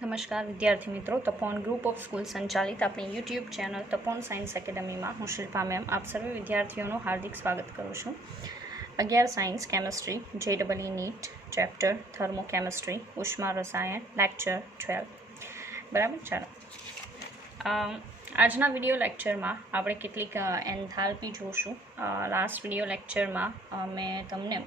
નમસ્કાર વિદ્યાર્થી મિત્રો, તપોન ગ્રુપ ઓફ સ્કૂલ સંચાલિત આપણી યુટ્યુબ ચેનલ તપોન સાયન્સ એકેડમીમાં હું શિલ્પા મેમ આપ સર્વે વિદ્યાર્થીઓનું હાર્દિક સ્વાગત કરું છું. 11 science chemistry JEE NEET chapter thermochemistry ઉષ્મા રસાયણ લેક્ચર 12. બરાબર, ચાલો આજના વિડીયો લેક્ચરમાં આપણે કેટલીક એન્થાલ્પી જોશું. લાસ્ટ વિડીયો લેક્ચરમાં મેં તમને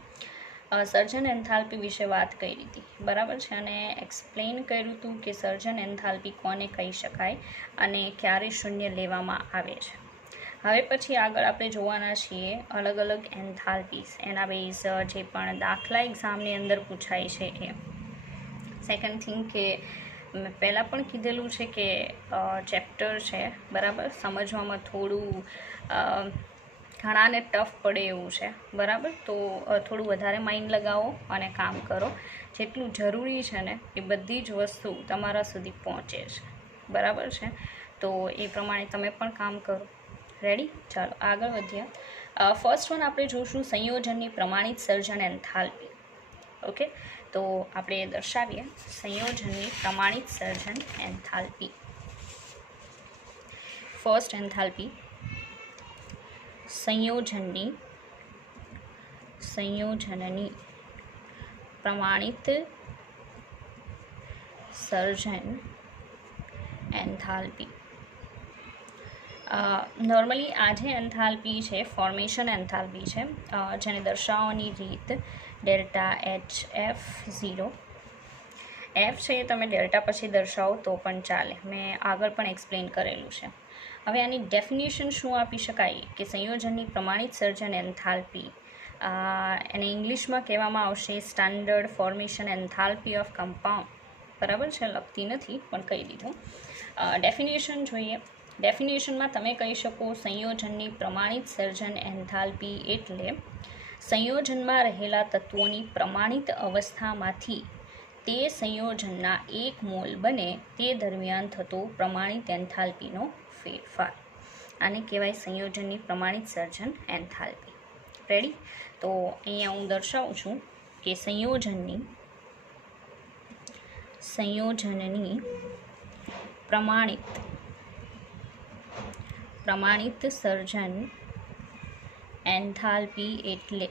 સર્જન એન્થાલ્પી વિશે વાત કરી હતી, બરાબર છે, અને એક્સપ્લેન કર્યું હતું કે સર્જન એન્થાલ્પી કોને કહી શકાય અને ક્યારે શૂન્ય લેવામાં આવે છે. હવે પછી આગળ આપણે જોવાના છીએ અલગ અલગ એન્થાલ્પીસ, એના બેઝ જે પણ દાખલા એક્ઝામની અંદર પૂછાય છે એ. સેકન્ડ થિંગ કે મેં પહેલાં પણ કીધેલું છે કે ચેપ્ટર છે, બરાબર, સમજવામાં થોડું ઘણાને ટફ પડે એવું છે, બરાબર, તો થોડું વધારે માઇન્ડ લગાવો અને કામ કરો. જેટલું જરૂરી છે ને એ બધી જ વસ્તુ તમારા સુધી પહોંચે છે, બરાબર છે, તો એ પ્રમાણે તમે પણ કામ કરો. રેડી? ચાલો આગળ વધીએ. ફર્સ્ટ વન આપણે જોઈશું સંયોજનની પ્રમાણિત સર્જન એન્થાલ્પી. ઓકે, તો આપણે દર્શાવીએ સંયોજનની પ્રમાણિત સર્જન એન્થાલ્પી. ફર્સ્ટ એન્થાલ્પી સંયોજનની પ્રમાણિત સર્જન એન્થાલ્પી. નોર્મલી આ જે એન્થાલ્પી છે ફોર્મેશન એન્થાલ્પી છે, જેને દર્શાવવાની રીત ડેલ્ટા HF0. એફ છે એ તમે ડેલ્ટા પછી દર્શાવો તો પણ ચાલે, મેં આગળ પણ એક્સપ્લેન કરેલું છે. હવે આની ડેફિનેશન શું આપી શકાય કે સંયોજનની પ્રમાણિત સર્જન એન્થાલ્પી, એને ઇંગ્લિશમાં કહેવામાં આવશે standard formation enthalpy of compound. બરાબર છે, લખતી નથી પણ કહી દીધું. ડેફિનેશન જોઈએ. ડેફિનેશનમાં તમે કહી શકો સંયોજનની પ્રમાણિત સર્જન એન્થાલ્પી એટલે સંયોજનમાં રહેલા તત્વોની પ્રમાણિત અવસ્થામાંથી તે સંયોજનના એક મોલ બને તે દરમિયાન થતો પ્રમાણિત એન્થાલ્પીનો ફેરફાર. આને કહેવાય સંયોજનની પ્રમાણિત સર્જન એન્થાલ્પી. રેડી? તો અહીંયા હું દર્શાવું છું કે સંયોજનની પ્રમાણિત સર્જન એન્થાલ્પી એટલે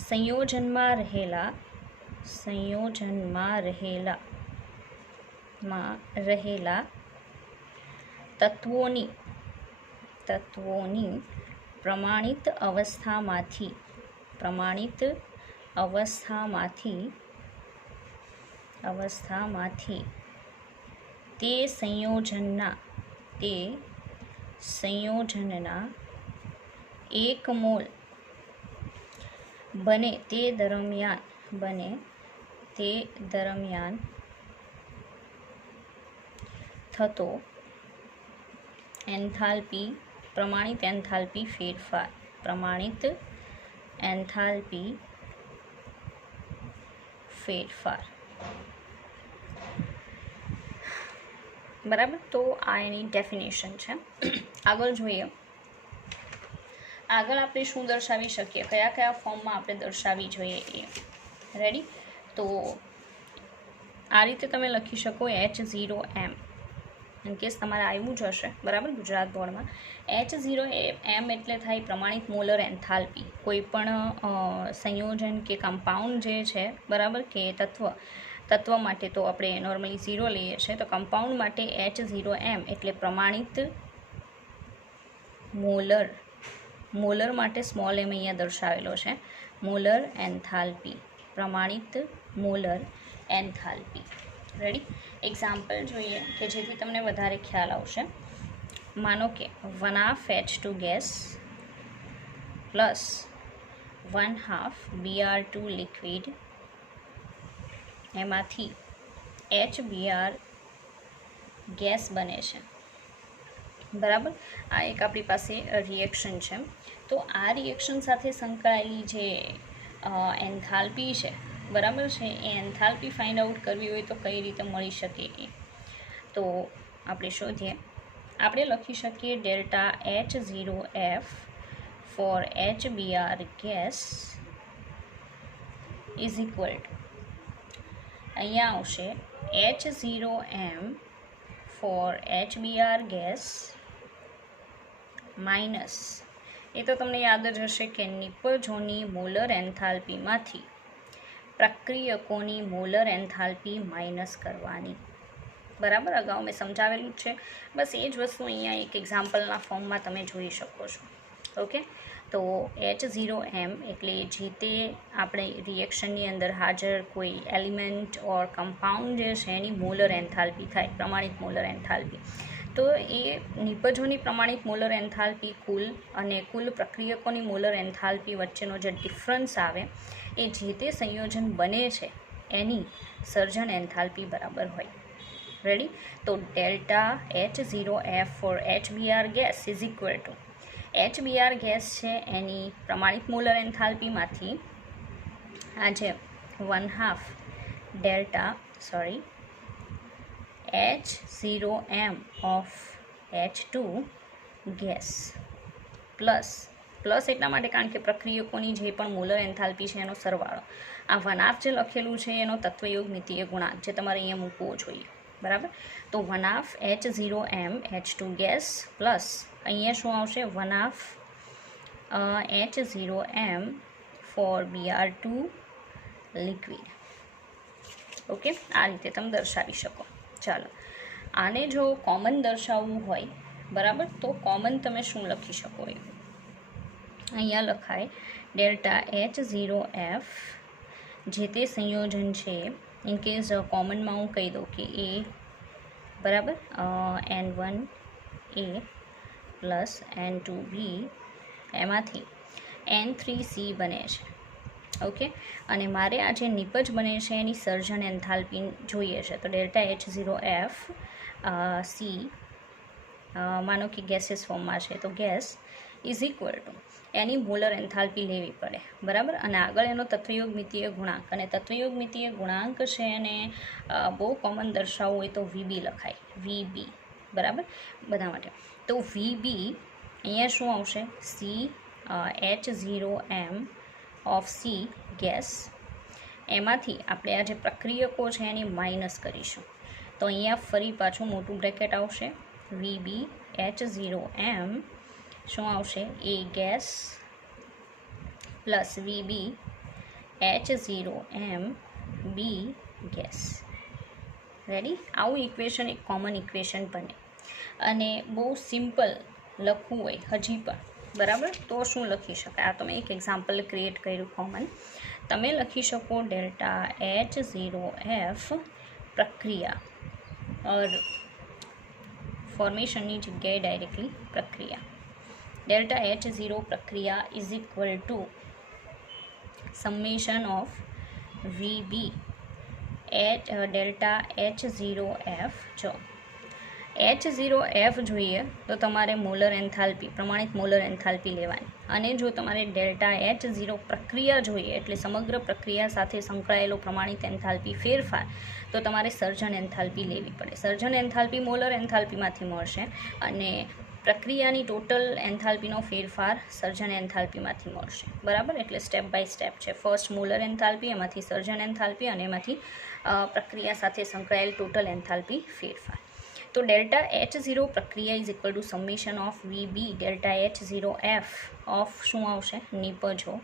સંયોજનમાં રહેલા તત્વોની પ્રમાણિત અવસ્થામાંથી તે સંયોજનના એક મોલ બને તે દરમિયાન થતો પ્રમાણિત એન્થાલ્પી ફેરફાર. બરાબર, તો આ એની ડેફિનેશન છે. આગળ જોઈએ. આગળ આપણે શું દર્શાવી શકીએ, કયા કયા ફોર્મમાં આપણે દર્શાવી જોઈએ એ. રેડી? તો આ રીતે તમે લખી શકો H0M. ઇનકેસ તમારે આવ્યું જ હશે, બરાબર, ગુજરાત બોર્ડમાં. H0M એટલે થાય પ્રમાણિત મોલર એન્થાલ્પી. કોઈ પણ સંયોજન કે કમ્પાઉન્ડ જે છે, બરાબર, કે તત્વ માટે તો આપણે નોર્મલી 0 લઈએ છીએ, તો કમ્પાઉન્ડ માટે H0M એટલે પ્રમાણિત મોલર માટે સ્મોલ m અહીંયા દર્શાવેલો છે. મોલર એન્થાલ્પી, પ્રમાણિત મોલર એન્થાલ્પી. રેડી? એક્ઝામ્પલ જોઈએ કે જેથી તમને વધારે ખ્યાલ આવશે. માનો કે 1/2 H2 gas plus 1/2 Br2 liquid, એમાંથી HBr ગેસ બને છે, બરાબર. આ એક આપણી પાસે રિએક્શન છે. તો આ રિએક્શન સાથે સંકળાયેલી જે એન્થાલ્પી છે, બરાબર છે, એ એન્થાલ્પી ફાઇન્ડ આઉટ કરવી હોય તો કઈ રીતે મળી શકે એ તો આપણે શોધીએ. આપણે લખી શકીએ delta H0F for HBr gas is equal to અહીંયા આવશે H0m for HBr gas minus, એ તો તમને યાદ જ હશે કે નિપજોની મોલર એન્થાલ્પીમાંથી પ્રક્રિયકોની મોલર એન્થાલ્પી માઇનસ કરવાની. બરાબર, અગાઉ મેં સમજાવેલું જ છે. બસ એ જ વસ્તુ અહીંયા એક એક્ઝામ્પલના ફોર્મમાં તમે જોઈ શકો છો. ઓકે, તો H0m એટલે જે તે આપણે રિએક્શનની અંદર હાજર કોઈ એલિમેન્ટ ઓર કમ્પાઉન્ડ જે છે એની મોલર એન્થાલ્પી થાય, પ્રમાણિત મોલર એન્થાલ્પી. તો એ નિપજોની પ્રમાણિત મોલર એન્થાલ્પી કુલ અને કુલ પ્રક્રિયકોની મોલર એન્થાલ્પી વચ્ચેનો જે ડિફરન્સ આવે એ જે તે સંયોજન બને છે એની સર્જન એન્થાલ્પી બરાબર હોય. રેડી? તો delta H0f for HBr gas is equal to HBr gas છે એની પ્રમાણિત મોલર એન્થાલ્પીમાંથી આજે 1/2 delta H0m of H2 gas plus એટલા માટે કારણ કે પ્રક્રિયકોની જે પણ મોલર એન્થાલ્પી છે એનો સરવાળો, આ 1/2 જે લખેલું છે એનો તત્વયોગ મિતીય ગુણાંક જે તમારે અહીંયા મૂકવો જોઈએ. બરાબર, તો 1/2 H0m H2 ગેસ પ્લસ અહીંયા શું આવશે 1/2 H0m four Br2 liquid. Okay, આ રીતે તમે દર્શાવી શકો. ચાલો, આને જો કોમન દર્શાવવું હોય, બરાબર, તો કોમન તમે શું લખી શકો? અહીંયા લખાય ડેલ્ટા H0f જે તે સંયોજન છે. ઇન કેસ કોમનમાં હું કહી દઉં કે એ બરાબર N1A પ્લસ N2B એમાંથી N3C બને છે. ઓકે, અને મારે આ જે નિપજ બને છે એની સર્જન એન્થાલ્પી જોઈએ છે. તો ડેલ્ટા H0f C માનો કે ગેસીસ ફોર્મમાં છે, તો gas is equal two any molar enthalpy લેવી પડે. બરાબર, અને આગળ એનો તત્વયોગ મિતીય ગુણાંક, અને તત્વયોગ મિતીય ગુણાંક છે એને બહુ કોમન દર્શાવવું હોય તો VB લખાય, VB. બરાબર, બધા માટે. તો VB અહીંયા શું આવશે? H0m ઓફ C ગેસ, એમાંથી આપણે આ જે પ્રક્રિયકો છે એની માઇનસ કરીશું. તો અહીંયા ફરી પાછું મોટું બ્રેકેટ આવશે. VB H0m શું આવશે? A gas plus VB H0m B gas. Ready? આવું ઇક્વેશન એક કોમન ઇક્વેશન બને. અને બહુ સિમ્પલ લખવું હોય હજી પણ, બરાબર, તો શું લખી શકાય? આ તો મેં એક એક્ઝામ્પલ ક્રિએટ કર્યું કોમન. તમે લખી શકો ડેલ્ટા H0f પ્રક્રિયા ઓર ફોર્મેશનની જગ્યાએ ડાયરેક્ટલી પ્રક્રિયા. ડેલ્ટા H0 પ્રક્રિયા is equal to summation of VB delta H0f. જો H0f જોઈએ તો તમારે મોલર એન્થાલ્પી, પ્રમાણિત મોલર એન્થાલ્પી લેવાની. અને જો તમારે ડેલ્ટા H0 પ્રક્રિયા જોઈએ એટલે સમગ્ર પ્રક્રિયા સાથે સંકળાયેલો પ્રમાણિત એન્થાલ્પી ફેરફાર, તો તમારે સર્જન એન્થાલ્પી લેવી પડે. સર્જન એન્થાલ્પી મોલર એન્થાલ્પીમાંથી મળશે અને પ્રક્રિયાની ટોટલ એન્થાલ્પીનો ફેરફાર સર્જન એન્થાલ્પીમાંથી મળશે. બરાબર, એટલે સ્ટેપ બાય સ્ટેપ છે. ફર્સ્ટ મોલર એન્થાલ્પી, એમાંથી સર્જન એન્થાલ્પી, અને એમાંથી પ્રક્રિયા સાથે સંકળાયેલ ટોટલ એન્થાલ્પી ફેરફાર. તો ડેલ્ટા H0 પ્રક્રિયા is equal to summation of VB delta H0f of શું આવશે? નિપજો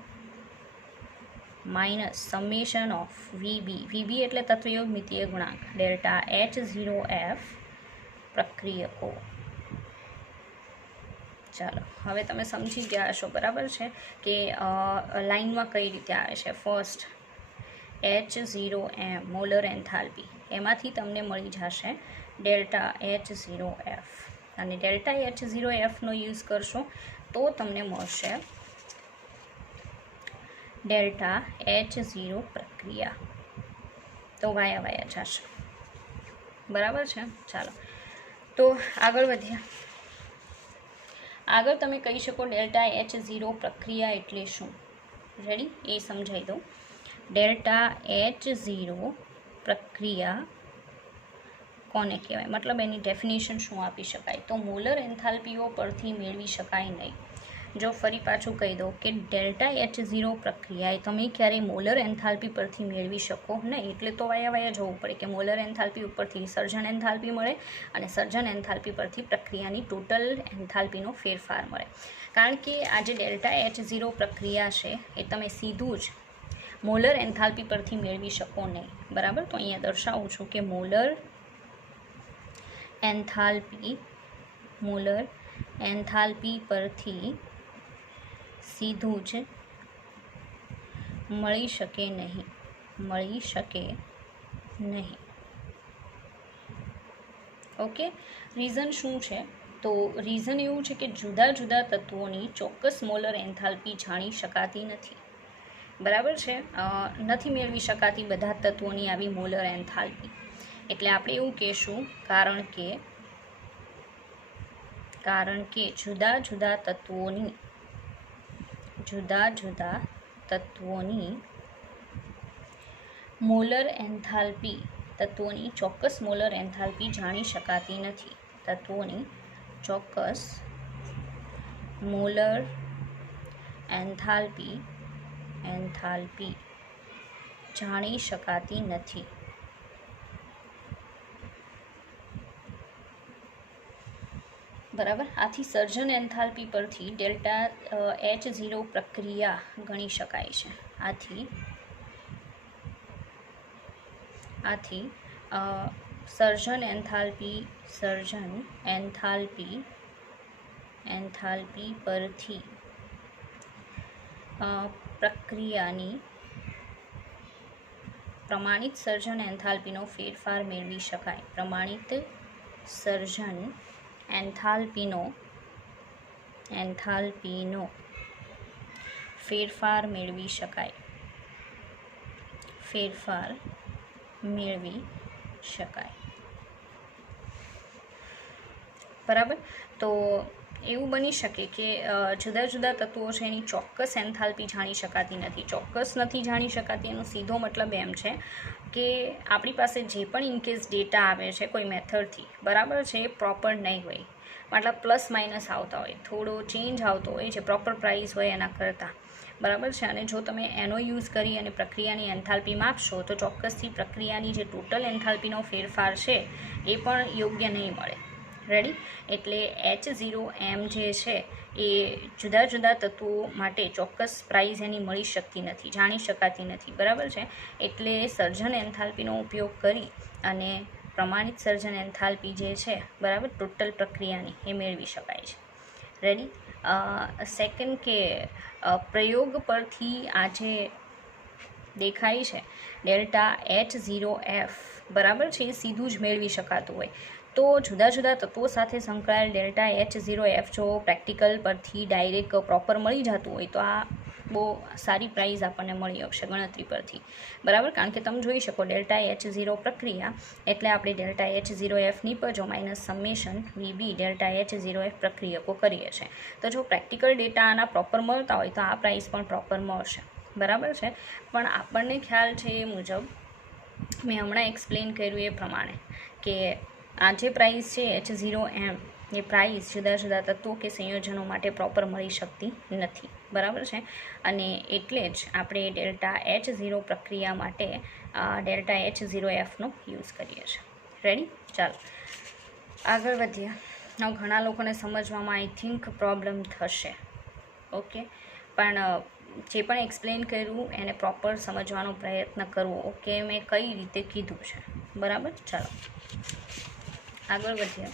માઇનસ સમેશન ઓફ VB એટલે તત્વયોગ મિતીય ગુણાંક ડેલ્ટા H0f પ્રક્રિયકો. ચાલો, હવે તમે સમજી ગયા હશો, બરાબર છે, કે લાઇનમાં કઈ રીતે આવે છે. ફર્સ્ટ H0m મોલર એન્થાલ્પી, એમાંથી તમને મળી જશે ડેલ્ટા H0f, અને ડેલ્ટા H0fનો યુઝ કરશો તો તમને મળશે ડેલ્ટા H0 પ્રક્રિયા. તો વાયા જશે. બરાબર છે. ચાલો, તો આગળ વધ્યા. આગળ તમે કહી શકો ડેલ્ટા H0 પ્રક્રિયા એટલે શું? રેડી? એ સમજાવી દઉં. ડેલ્ટા H0 પ્રક્રિયા કોને કહેવાય, મતલબ એની ડેફિનેશન શું આપી શકાય? તો મોલર એન્થાલ્પીઓ પરથી મેળવી શકાય નહીં. જો ફરી પાછું કહી દઉં કે ડેલ્ટા H0 પ્રક્રિયા એ તમે ક્યારેય મોલર એન્થાલ્પી પરથી મેળવી શકો નહીં. એટલે તો વાયા જોવું પડે કે મોલર એન્થાલ્પી ઉપરથી સર્જન એન્થાલ્પી મળે અને સર્જન એન્થાલ્પી પરથી પ્રક્રિયાની ટોટલ એન્થાલ્પીનો ફેરફાર મળે. કારણ કે આ જે ડેલ્ટા H0 પ્રક્રિયા છે એ તમે સીધું જ મોલર એન્થાલ્પી પરથી મેળવી શકો નહીં. બરાબર, તો અહીંયા દર્શાવું છું કે મોલર એન્થાલ્પી પરથી સીધું જ મળી શકે નહીં. ઓકે, રીઝન શું છે? તો રીઝન એવું છે કે જુદા જુદા તત્વોની ચોક્કસ મોલર એન્થાલ્પી જાણી શકાતી નથી. બરાબર છે, નથી મેળવી શકાતી બધા તત્વોની આવી મોલર એન્થાલ્પી. એટલે આપણે એવું કહેશું કારણ કે જુદા જુદા તત્વોની મોલર એન્થાલ્પી, તત્વોની ચોક્કસ મોલર એન્થાલ્પી જાણી શકાતી નથી. તત્વોની ચોક્કસ મોલર એન્થાલ્પી જાણી શકાતી નથી. બરાબર, આથી સર્જન એન્થાલ્પી પરથી ડેલ્ટા H0 પ્રક્રિયા ગણી શકાય છે. આથી સર્જન એન્થાલ્પી પરથી પ્રક્રિયાની પ્રમાણિત સર્જન એન્થાલ્પીનો ફેરફાર મેળવી શકાય. પ્રમાણિત સર્જન એન્થાલ્પીનો ફેરફાર મેળવી શકાય. બરાબર, તો એવું બની શકે કે જુદા જુદા તત્વો છે એની ચોક્કસ એન્થાલ્પી જાણી શકાતી નથી. ચોક્કસ નથી જાણી શકાતી એનો સીધો મતલબ એમ છે કે આપણી પાસે જે પણ ઇનકેસ ડેટા આવે છે કોઈ મેથડથી, બરાબર છે, એ પ્રોપર નહીં હોય. મતલબ પ્લસ માઇનસ આવતા હોય, થોડો ચેન્જ આવતો હોય જે પ્રોપર પ્રાઇસ હોય એના કરતાં. બરાબર છે, અને જો તમે એનો યુઝ કરી અને પ્રક્રિયાની એન્થાલ્પી માપશો તો ચોક્કસથી પ્રક્રિયાની જે ટોટલ એન્થાલ્પીનો ફેરફાર છે એ પણ યોગ્ય નહીં મળે. રેડી, એટલે H0M જે છે એ જુદા જુદા તત્વો માટે ચોક્કસ પ્રાઇઝ એની મળી શકતી નથી, જાણી શકાતી નથી. બરાબર છે, એટલે સર્જન એન્થાલ્પીનો ઉપયોગ કરી અને પ્રમાણિત સર્જન એન્થાલ્પી જે છે, બરાબર, ટોટલ પ્રક્રિયાની એ મેળવી શકાય છે. રેડી, સેકન્ડ કે પ્રયોગ પરથી આ જે દેખાય છે ડેલ્ટા H0F, બરાબર છે, એ સીધું જ મેળવી શકાતું હોય. તો જુદા જુદા તત્વો સાથે સંકળાયેલ ડેલ્ટા H0F જો પ્રેક્ટિકલ પરથી ડાયરેક્ટ પ્રોપર મળી જતું હોય તો આ બહુ સારી પ્રાઇઝ આપણને મળી આવશે ગણતરી પરથી. બરાબર, કારણ કે તમે જોઈ શકો ડેલ્ટા H0 પ્રક્રિયા એટલે આપણે ડેલ્ટા H0F નિપજો minus summation VB delta H0F પ્રક્રિયકો કરીએ છીએ. તો જો પ્રેક્ટિકલ ડેટા આના પ્રોપર મળતા હોય તો આ પ્રાઇસ પણ પ્રોપર મળશે. બરાબર છે, પણ આપણને ખ્યાલ છે એ મુજબ મેં હમણાં એક્સપ્લેન કર્યું એ પ્રમાણે કે આ જે પ્રાઇસ છે H0M એ પ્રાઇસ જુદા જુદા તત્વો કે સંયોજનો માટે પ્રોપર મળી શકતી નથી. બરાબર છે, અને એટલે જ આપણે ડેલ્ટા H0 પ્રક્રિયા માટે ડેલ્ટા H0Fનો યુઝ કરીએ છીએ. રેડી, ચાલો આગળ વધીએ. હવે ઘણા લોકોને સમજવામાં આઈ થિંક પ્રોબ્લેમ થશે. ઓકે, પણ જે પણ એક્સપ્લેન કર્યું એને પ્રોપર સમજવાનો પ્રયત્ન કરવો. ઓકે, મેં કઈ રીતે કીધું છે. બરાબર, ચાલો આગળ વધીએ.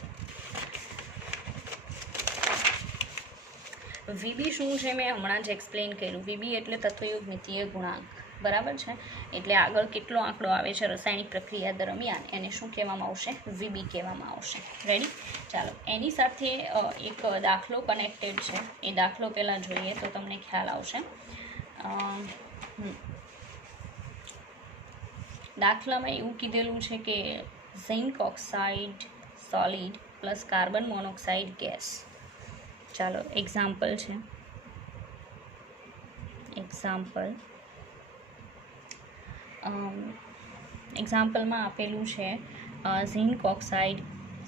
VB શું છે મેં હમણાં જ એક્સપ્લેન કર્યું. VB એટલે તત્વયુગ મિતીય ગુણાંક. બરાબર છે, એટલે આગળ કેટલો આંકડો આવે છે રાસાયણિક પ્રક્રિયા દરમિયાન એને શું કહેવામાં આવશે? VB કહેવામાં આવશે. રેડી, ચાલો એની સાથે એક દાખલો કનેક્ટેડ છે. એ દાખલો પહેલાં જોઈએ તો તમને ખ્યાલ આવશે. દાખલામાં એવું કીધેલું છે કે zinc oxide solid plus carbon monoxide gas. ચાલો એક્ઝામ્પલ છે. એક્ઝામ્પલમાં આપેલું છે zinc oxide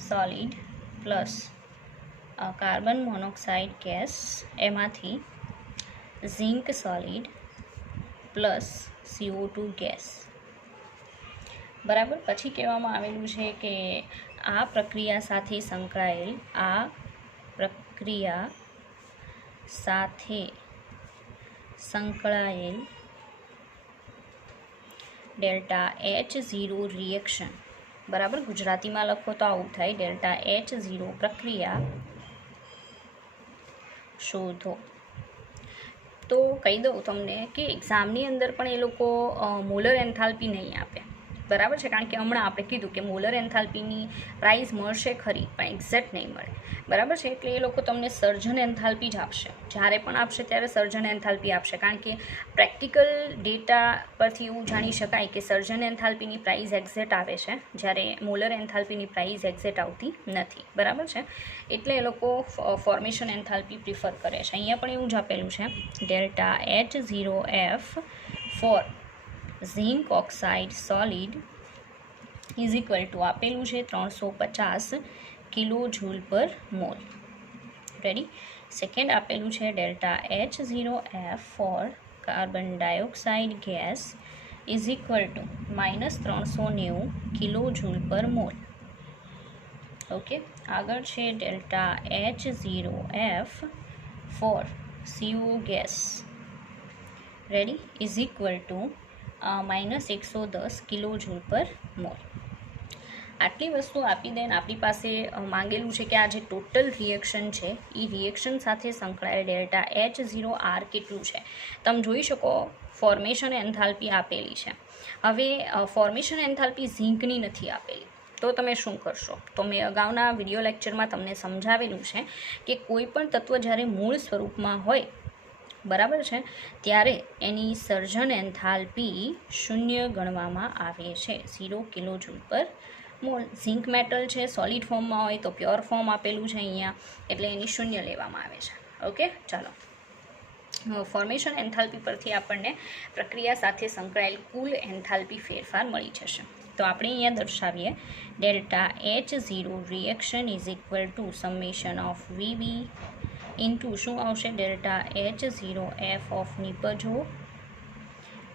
solid plus carbon monoxide gas, એમાંથી zinc solid plus CO2 gas, બરાબર. પછી કહેવામાં આવેલું છે કે આ પ્રક્રિયા સાથે સંકળાયેલ ડેલ્ટા H0 રિએક્શન, બરાબર. ગુજરાતીમાં લખો તો આવું થાય, ડેલ્ટા H0 પ્રક્રિયા શોધો. તો કહી દઉં તમને કે એક્ઝામની અંદર પણ એ લોકો મોલર એન્થાલ્પી નહીં આપે, બરાબર છે. કારણ કે હમણાં આપણે કીધું કે મોલર એન્થાલ્પીની પ્રાઇઝ મળશે ખરી, પણ એક્ઝેક્ટ નહીં મળે, બરાબર છે. એટલે એ લોકો તમને સર્જન એન્થાલ્પી જ આપશે. જ્યારે પણ આપશે ત્યારે સર્જન એન્થાલ્પી આપશે, કારણ કે પ્રેક્ટિકલ ડેટા પરથી એવું જાણી શકાય કે સર્જન એન્થાલ્પીની પ્રાઇઝ એક્ઝેક્ટ આવે છે, જ્યારે મોલર એન્થાલ્પીની પ્રાઇઝ એક્ઝેક્ટ આવતી નથી, બરાબર છે. એટલે એ લોકો ફોર્મેશન એન્થાલ્પી પ્રિફર કરે છે. અહીંયા પણ એવું જ આપેલું છે, delta H0F for zinc oxide solid is equal to આપેલું છે 350 kilo joule per mole. Ready. Second આપેલું છે delta H0F for carbon dioxide gas is equal to -390 kilo joule per mole. Okay. આગળ છે delta H0F for CO gas, ready, is equal to -110 kilo joule per mole. આટલી વસ્તુ આપી દે ને આપણી પાસે માંગેલું છે કે આ જે ટોટલ રિએક્શન છે એ રિએક્શન સાથે સંકળાયેલ ડેલ્ટા H0R કેટલું છે. તમે જોઈ શકો ફોર્મેશન એન્થાલ્પી આપેલી છે. હવે ફોર્મેશન એન્થાલ્પી ઝિંકની નથી આપેલી, તો તમે શું કરશો? તો મેં અગાઉના વિડીયો લેક્ચરમાં તમને સમજાવેલું છે કે કોઈ પણ તત્વ જ્યારે મૂળ સ્વરૂપમાં હોય, બરાબર છે, ત્યારે એની સર્જન એન્થાલ્પી 0 ગણવામાં આવે છે, 0 kilo joule per mall. Zinc metal છે, સોલિડ ફોર્મમાં હોય તો પ્યોર ફોર્મ આપેલું છે અહીંયા, એટલે એની 0 લેવામાં આવે છે. ઓકે. ચાલો, ફોર્મેશન એન્થાલ્પી પરથી આપણને પ્રક્રિયા સાથે સંકળાયેલ કુલ એન્થાલ્પી ફેરફાર મળી જશે. તો આપણે અહીંયા દર્શાવીએ, delta H0 reaction is equal to summation of VB into શું આવશે, ડેલ્ટા H0F ઓફ નિપજો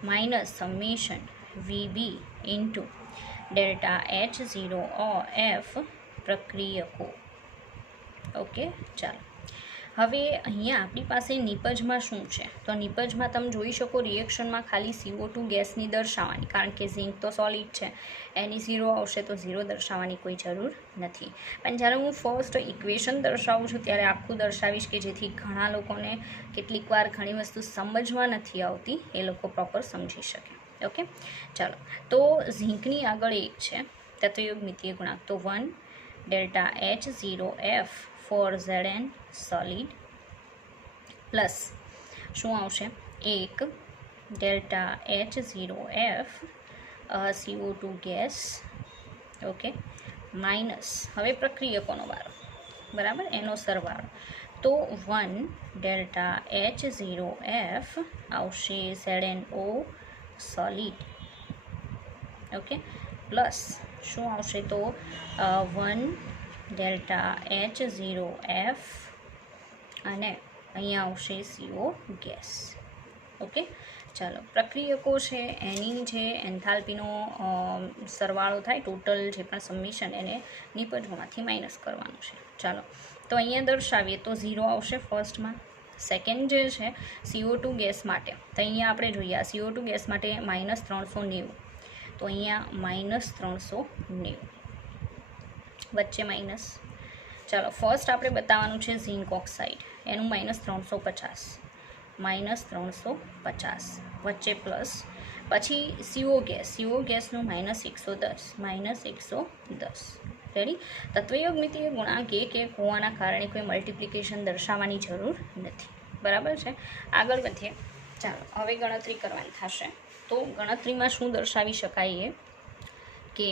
minus summation VB into delta H0F પ્રક્રિયકો. ઓકે. ચાલો, હવે અહીંયા આપણી પાસે નિપજમાં શું છે? તો નિપજમાં તમે જોઈ શકો રિએક્શનમાં ખાલી CO2 ગેસની દર્શાવવાની, કારણ કે ઝિંક તો સોલિડ છે, એની 0 આવશે તો 0 દર્શાવવાની કોઈ જરૂર નથી. પણ જ્યારે હું ફર્સ્ટ ઇક્વેશન દર્શાવું છું ત્યારે આખું દર્શાવીશ કે જેથી ઘણા લોકોને કેટલીક વાર ઘણી વસ્તુ સમજમાં નથી આવતી, એ લોકો પ્રોપર સમજી શકે. ઓકે. ચાલો, તો ઝિંકની આગળ એક છે તત્વયોગ મિતીય ગુણાંક, તો 1 delta H0F for Zn solid plus શું આવશે, 1 delta H0F CO2 gas, okay, minus હવે પ્રક્રિયકોનો વારો, બરાબર, એનો સરવાળો, તો 1 ડેલ્ટા H0F આવશે ZnO સોલિડ, ઓકે, પ્લસ શું આવશે, તો 1 ડેલ્ટા H0F અને અહીંયા આવશે CO ગેસ. ઓકે. ચાલો, પ્રક્રિયકો છે એની જે એન્થાલ્પીનો સરવાળો થાય, ટોટલ જે પણ સબમિશન, એને નિપજોમાંથી માઇનસ કરવાનું છે. ચાલો, તો અહીંયા દર્શાવીએ તો 0 આવશે ફર્સ્ટમાં. સેકન્ડ જે છે CO2 ગેસ માટે, તો અહીંયા આપણે જોઈએ આ CO2 ગેસ માટે -390, તો અહીંયા -390 વચ્ચે માઇનસ. ચાલો, ફર્સ્ટ આપણે બતાવવાનું છે ઝિંક ઓક્સાઇડ, એનું -350 વચ્ચે પ્લસ, પછી CO ગેસનું -110. રેડી. તત્વયોગ મિતીય ગુણાંક એક હોવાના કારણે કોઈ મલ્ટિપ્લિકેશન દર્શાવવાની જરૂર નથી, બરાબર છે. આગળ વધીએ. ચાલો, હવે ગણતરી કરવાની થશે. તો ગણતરીમાં શું દર્શાવી શકાય એ કે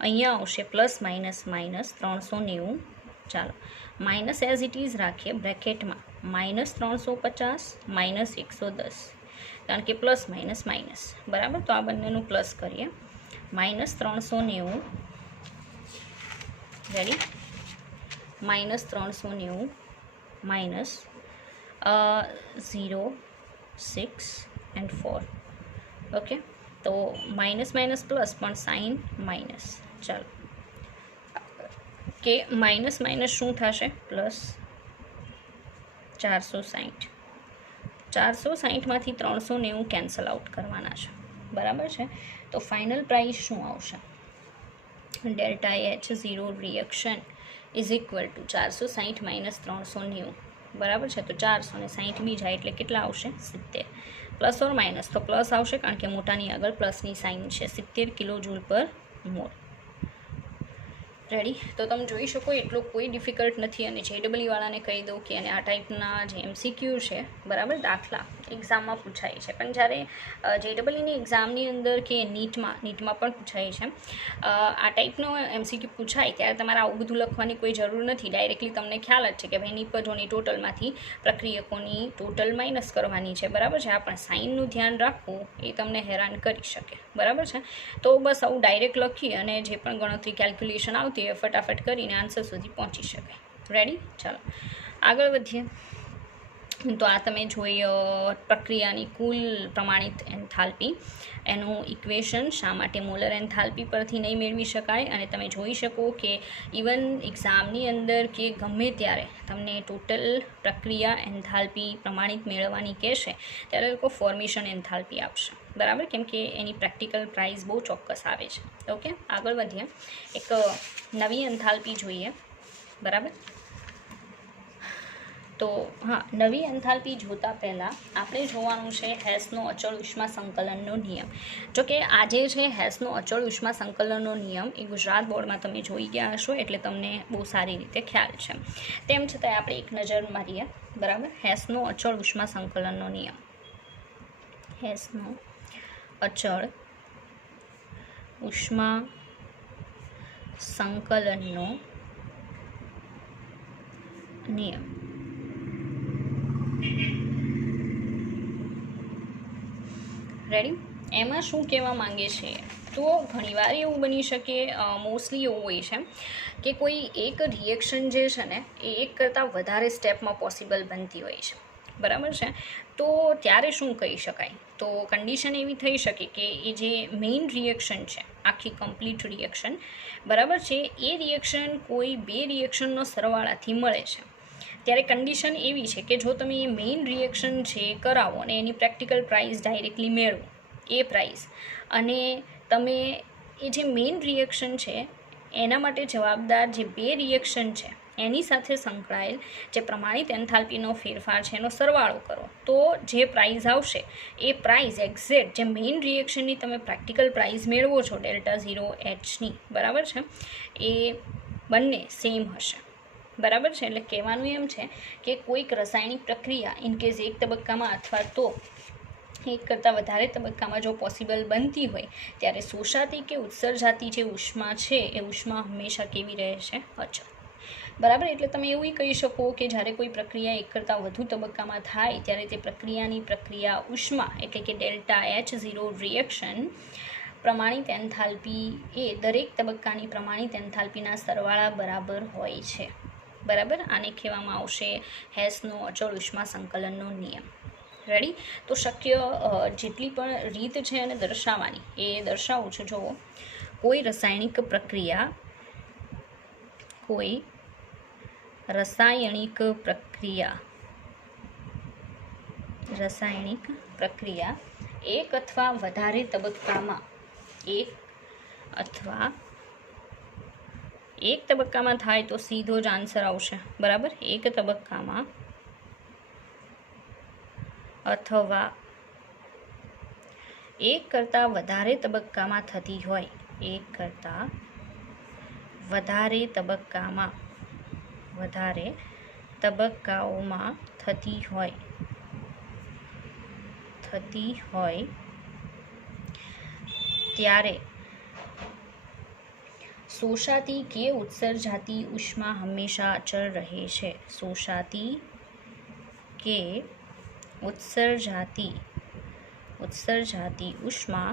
અહીંયા આવશે પ્લસ માઇનસ -390. ચાલો, માઇનસ એઝ ઇટ ઇઝ રાખીએ બ્રેકેટમાં, -350 -110, કારણ કે પ્લસ માઇનસ, બરાબર. તો આ બંનેનું પ્લસ કરીએ, -390, રેડી, -390 માઇનસ 0, 6 એન્ડ 4. ઓકે, તો માઇનસ માઇનસ પ્લસ પણ સાઇન માઇનસ. ચાલો કે માઇનસ માઇનસ શું થશે? પ્લસ 460. 460માંથી 390 કેન્સલ આઉટ કરવાના છે, બરાબર છે. તો ફાઇનલ પ્રાઇસ શું આવશે? Delta H0 reaction is equal two 460 minus 390, બરાબર છે. તો 460 બી જાય એટલે કેટલા આવશે? 70. પ્લસ ઓર માઇનસ તો પ્લસ આવશે, કારણ કે મોટાની આગળ પ્લસની સાઇન છે. 70 kilo joule per mole. Ready? તો તમે જોઈ શકો એટલો કોઈ ડિફિકલ્ટ નથી. અને JEE વાળાને કહી દઉં કે અને આ ટાઈપના જે MCQ છે, બરાબર, દાખલા એક્ઝામમાં પૂછાય છે. પણ જ્યારે JEEની એક્ઝામની અંદર કે નીટમાં પણ પૂછાય છે, આ ટાઈપનો MCQ પૂછાય ત્યારે તમારે આવું બધું લખવાની કોઈ જરૂર નથી. ડાયરેક્ટલી તમને ખ્યાલ જ છે કે ભાઈ નિપજોની ટોટલમાંથી પ્રક્રિયકોની ટોટલ માઇનસ કરવાની છે, બરાબર છે. આ પણ સાઇનનું ધ્યાન રાખવું એ તમને હેરાન કરી શકે, બરાબર છે. તો બસ આવું ડાયરેક્ટ લખી અને જે પણ ગણતરી કેલ્ક્યુલેશન આવતી એ ફટાફટ કરીને આન્સર સુધી પહોંચી શકાય. રેડી? ચાલો આગળ વધીએ. તો આ તમે જોઈ પ્રક્રિયાની કુલ પ્રમાણિત એન્થાલ્પી, એનું ઇક્વેશન શા માટે મોલર એન્થાલ્પી પરથી નહીં મેળવી શકાય. અને તમે જોઈ શકો કે ઇવન એક્ઝામની અંદર કે ગમે ત્યારે તમને ટોટલ પ્રક્રિયા એન્થાલ્પી પ્રમાણિત મેળવવાની કહેશે ત્યારે લોકો ફોર્મેશન એન્થાલ્પી આપશે, બરાબર, કેમ કે એની પ્રેક્ટિકલ પ્રાઇસ બહુ ચોક્કસ આવે છે. ઓકે, આગળ વધીએ. એક નવી એન્થાલ્પી જોઈએ, બરાબર. તો હા, નવી એન્થાલ્પી જોતા પહેલાં આપણે જોવાનું છે હેસનો અચળ ઉષ્મા સંકલનનો નિયમ. જો કે આજે છે હેસનો અચળ ઉષ્મા સંકલનનો નિયમ એ ગુજરાત બોર્ડમાં તમે જોઈ ગયા હશો, એટલે તમને બહુ સારી રીતે ખ્યાલ છે. તેમ છતાં આપણે એક નજર મારીએ, બરાબર. હેસનો અચળ ઉષ્મા સંકલનનો નિયમ. હેસનો અચળ ઉષ્મા સંકલનનો નિયમ. રેડી? એમાં શું કહેવા માંગે છે? તો ઘણીવાર એવું બની શકે, મોસ્ટલી એવું હોય છે કે કોઈ એક રિએક્શન જે છે ને એ એક કરતાં વધારે સ્ટેપમાં પોસિબલ બનતી હોય છે, બરાબર છે. તો ત્યારે શું કહી શકાય? તો કન્ડિશન એવી થઈ શકે કે એ જે મેઇન રિએક્શન છે, આખી કમ્પ્લીટ રિએક્શન, બરાબર છે, એ રિએક્શન કોઈ બે રિએક્શનનો સરવાળાથી મળે છે. ત્યારે કન્ડિશન એવી છે કે જો તમે એ મેઇન રિએક્શન છે કરાવો અને એની પ્રેક્ટિકલ પ્રાઇસ ડાયરેક્ટલી મેળવો, એ પ્રાઇસ, અને તમે એ જે મેઇન રિએક્શન છે એના માટે જવાબદાર જે બે રિએક્શન છે એની સાથે સંકળાયેલ જે પ્રમાણિત એન્થાલ્પીનો ફેરફાર છે એનો સરવાળો કરો, તો જે પ્રાઇઝ આવશે એ પ્રાઇઝ એક્ઝેક્ટ જે મેઇન રિએક્શનની તમે પ્રેક્ટિકલ પ્રાઇઝ મેળવો છો ડેલ્ટા 0Hની, બરાબર છે, એ બંને સેમ હશે, બરાબર છે. એટલે કહેવાનું એમ છે કે કોઈક રાસાયણિક પ્રક્રિયા ઇનકેસ એક તબક્કામાં અથવા તો એક કરતાં વધારે તબક્કામાં જો પોસિબલ બનતી હોય ત્યારે શોષાતી કે ઉત્સર્જાતી જે ઉષ્મા છે એ ઉષ્મા હંમેશા કેવી રહે છે? અચળ, બરાબર. એટલે તમે એવું કહી શકો કે જ્યારે કોઈ પ્રક્રિયા એક કરતાં વધુ તબક્કામાં થાય ત્યારે તે પ્રક્રિયાની પ્રક્રિયા ઉષ્મા એટલે કે ડેલ્ટા H0 રિએક્શન પ્રમાણિત એન્થાલ્પી એ દરેક તબક્કાની પ્રમાણિત એન્થાલ્પીના સરવાળા બરાબર હોય છે, બરાબર. આને કહેવામાં આવશે હેસનો અચળ ઉષ્મા સંકલનનો નિયમ. રેડી? તો શક્ય જેટલી પણ રીત છે એને દર્શાવવાની એ દર્શાવું છું. જુઓ, કોઈ રાસાયણિક પ્રક્રિયા એક અથવા વધારે તબક્કામાં એક તબક્કામાં થાય તો સીધો જ આન્સર આવશે, બરાબર. એક તબક્કામાં અથવા એક કરતાં વધારે તબક્કામાં થતી હોય, એક કરતાં વધારે તબક્કાઓમાં થતી હોય ત્યારે શોષાતી કે ઉત્સર્જાતી ઉષ્મા હંમેશા અચળ રહે છે. શોષાતી કે ઉત્સર્જાતી ઉષ્મા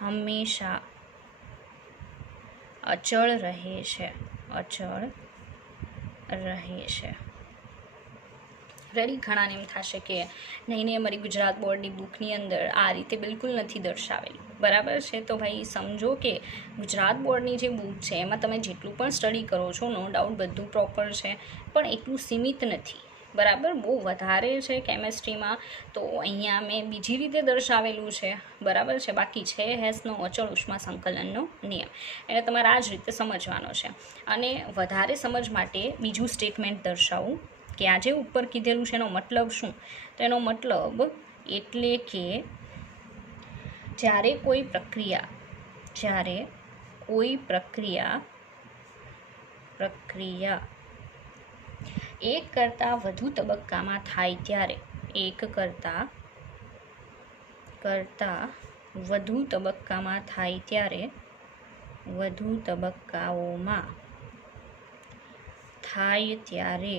હંમેશા અચળ રહે છે. અચળ રહે છે. રેડી. ઘણાને એમ થશે કે નહીં અમારી ગુજરાત બોર્ડની બુકની અંદર આ રીતે બિલકુલ નથી દર્શાવેલું. બરાબર છે. તો ભાઈ સમજો કે ગુજરાત બોર્ડની જે બુક છે એમાં તમે જેટલું પણ સ્ટડી કરો છો નો ડાઉટ બધું પ્રોપર છે, પણ એટલું સીમિત નથી. બરાબર, બહુ વધારે છે કેમેસ્ટ્રીમાં, તો અહીંયા મેં બીજી રીતે દર્શાવેલું છે. બરાબર છે. બાકી છે હેસનો અચળ ઉષ્મા સંકલનનો નિયમ, એને તમારે આ જ રીતે સમજવાનો છે. અને વધારે સમજ માટે બીજું સ્ટેટમેન્ટ દર્શાવું કે આજે ઉપર કીધેલું છે એનો મતલબ શું? તો એનો મતલબ એટલે કે જ્યારે કોઈ પ્રક્રિયા એક કરતાં વધુ તબક્કામાં થાય ત્યારે વધુ તબક્કાઓમાં થાય ત્યારે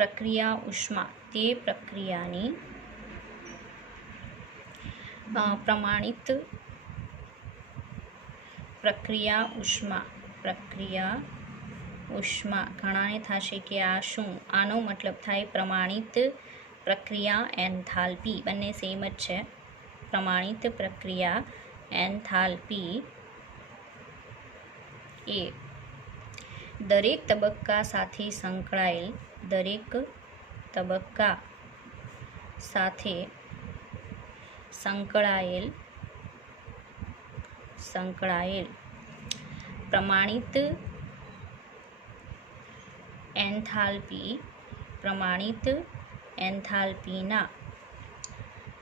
પ્રક્રિયા ઉષ્મા તે પ્રક્રિયાની પ્રમાણિત પ્રક્રિયા ઉષ્મા ઘણાને થશે કે આ શું? આનો મતલબ થાય પ્રમાણિત પ્રક્રિયા એન્થાલ્પી. બંને સેમ જ છે. પ્રમાણિત પ્રક્રિયા એન્થાલ્પી એ દરેક તબક્કા સાથે સંકળાયેલ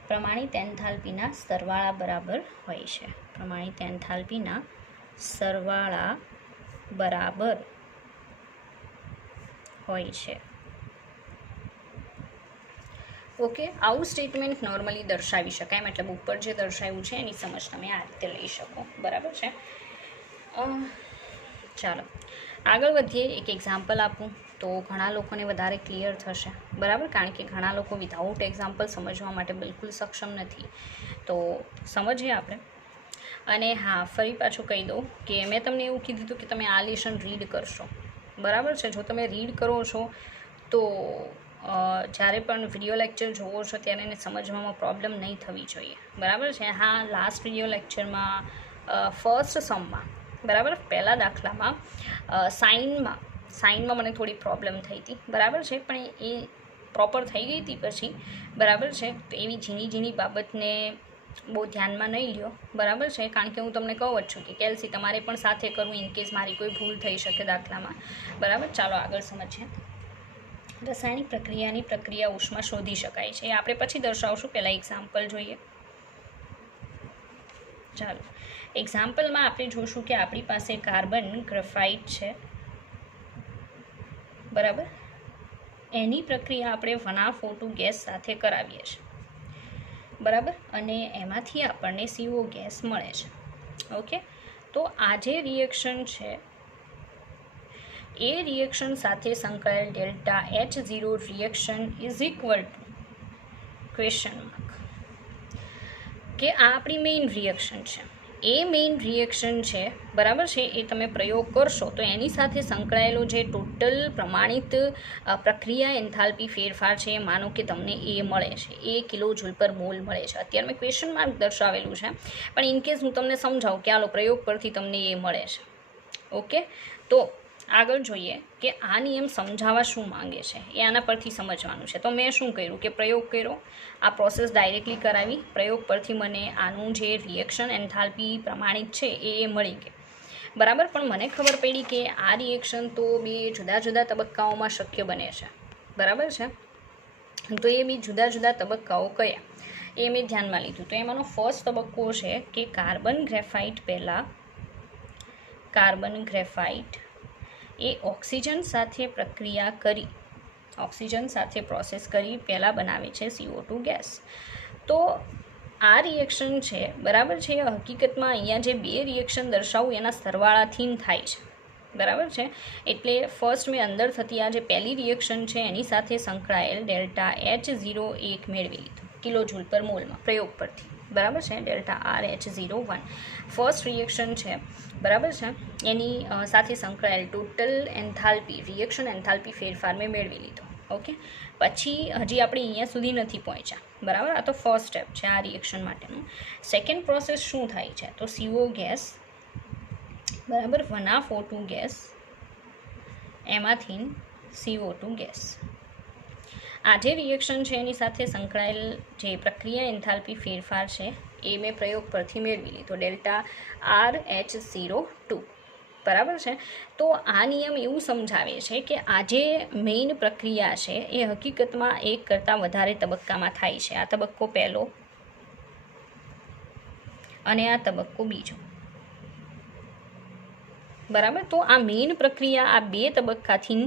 પ્રમાણિત એન્થાલ્પીના સરવાળા બરાબર હોય છે. પ્રમાણિત એન્થાલ્પીના સરવાળા બરાબર હોય છે. ઓકે, આવું સ્ટેટમેન્ટ નોર્મલી દર્શાવી શકાય. મતલબ ઉપર જે દર્શાવ્યું છે એની સમજ તમે આ રીતે લઈ શકો. બરાબર છે. ચાલો આગળ વધીએ. એક એક્ઝામ્પલ આપું તો ઘણા લોકોને વધારે ક્લિયર થશે. બરાબર, કારણ કે ઘણા લોકો વિધાઉટ એક્ઝામ્પલ સમજવા માટે બિલકુલ સક્ષમ નથી. તો સમજીએ આપણે. અને હા, ફરી પાછું કહી દઉં કે મેં તમને એવું કીધું હતું કે તમે આ લેશન રીડ કરશો. બરાબર છે. જો તમે રીડ કરો છો તો જ્યારે પણ વિડીયો લેક્ચર જોવો છો ત્યારે એને સમજવામાં પ્રોબ્લેમ નહીં થવી જોઈએ. બરાબર છે. હા, લાસ્ટ વિડીયો લેક્ચરમાં ફર્સ્ટ સમમાં, બરાબર, પહેલા દાખલામાં સાઇનમાં મને થોડી પ્રોબ્લેમ થઈ હતી. બરાબર છે. પણ એ પ્રોપર થઈ ગઈ હતી પછી. બરાબર છે. તો એવી ઝીણી બાબતને બહુ ધ્યાનમાં નહીં લ્યો. બરાબર છે. કારણ કે હું તમને કહું જ છું કે કેલ્સી તમારે પણ સાથે કરવું ઇનકેસ મારી કોઈ ભૂલ થઈ શકે દાખલામાં. બરાબર. ચાલો આગળ સમજીએ. રાસાયણિક પ્રક્રિયાની પ્રક્રિયા ઉષ્મા શોધી શકાય છે. એ આપણે પછી દર્શાવશું. પહેલાં એક્ઝામ્પલ જોઈએ. ચાલો એક્ઝામ્પલમાં આપણે જોશું કે આપણી પાસે કાર્બન ગ્રેફાઇટ છે. બરાબર, એની પ્રક્રિયા આપણે વનાફોટુ ગેસ સાથે કરાવીએ છીએ. બરાબર, અને એમાંથી આપણને CO ગેસ મળે છે. ઓકે, તો આ જે રિએક્શન છે એ રિએક્શન સાથે સંકળાયેલ delta H0 reaction is equal two question mark કે આ આપણી મેઇન રિએક્શન છે. એ મેઇન રિએક્શન છે. બરાબર છે. એ તમે પ્રયોગ કરશો તો એની સાથે સંકળાયેલો જે ટોટલ પ્રમાણિત પ્રક્રિયા એન્થાલ્પી ફેરફાર છે, માનો કે તમને એ મળે છે, એ કિલોજૂલ પર મોલ મળે છે. અત્યારે મેં ક્વેશ્ચન માર્ક દર્શાવેલું છે, પણ ઇનકેસ હું તમને સમજાવું કે આલો પ્રયોગ પરથી તમને એ મળે છે. ઓકે, તો આગળ જોઈએ કે આ નિયમ સમજાવવા શું માંગે છે એ આના પરથી સમજવાનું છે. તો મેં શું કર્યું કે પ્રયોગ કર્યો, આ પ્રોસેસ ડાયરેક્ટલી કરાવી. પ્રયોગ પરથી મને આનું જે રિએક્શન એન્થાલ્પી પ્રમાણિત છે એ મળી ગઈ. બરાબર, પણ મને ખબર પડી કે આ રિએક્શન તો બે જુદા જુદા તબક્કાઓમાં શક્ય બને છે. બરાબર છે. તો એ બી જુદા જુદા તબક્કાઓ કયા એ મેં ધ્યાનમાં લીધું. તો એમાંનો ફર્સ્ટ તબક્કો છે કે કાર્બન ગ્રેફાઇટ એ ઓક્સિજન સાથે પ્રોસેસ કરી પહેલાં બનાવે છે CO2 ગેસ. તો આ રિએક્શન છે. બરાબર છે. હકીકતમાં અહીંયા જે બે રિએક્શન દર્શાવું એના સરવાળાથી થાય છે. બરાબર છે. એટલે ફર્સ્ટ મેં અંદર થતી આ જે પહેલી રિએક્શન છે એની સાથે સંકળાયેલ ડેલ્ટા H0 એક મેળવી લીધું કિલોજૂલ પર મોલમાં પ્રયોગ પરથી. બરાબર છે, ડેલ્ટા RH01 ફર્સ્ટ રિએક્શન છે, બરાબર છે, એની સાથે સંકળાયેલ ટોટલ એન્થાલ્પી રિએક્શન એન્થાલ્પી ફેરફાર મેં મેળવી લીધો. ઓકે, પછી હજી આપણે અહીંયા સુધી નથી પહોંચ્યા, બરાબર. આ તો ફર્સ્ટ સ્ટેપ છે આ રિએક્શન માટેનું. સેકન્ડ પ્રોસેસ શું થાય છે, તો CO ગેસ, બરાબર, 1O2 ગેસ, એમાંથી CO2 ગેસ. આ જે રિએક્શન છે એની સાથે સંકળાયેલ જે પ્રક્રિયા એન્થાલ્પી ફેરફાર છે એ મેં પ્રયોગ પરથી મેળવી લીધો, ડેલ્ટા RH02, બરાબર છે. તો આ નિયમ એવું સમજાવે છે કે આ જે મેઇન પ્રક્રિયા છે એ હકીકતમાં એક કરતાં વધારે તબક્કામાં થાય છે. આ તબક્કો પહેલો અને આ તબક્કો બીજો, બરાબર. તો આ મેઇન પ્રક્રિયા આ બે તબક્કાથી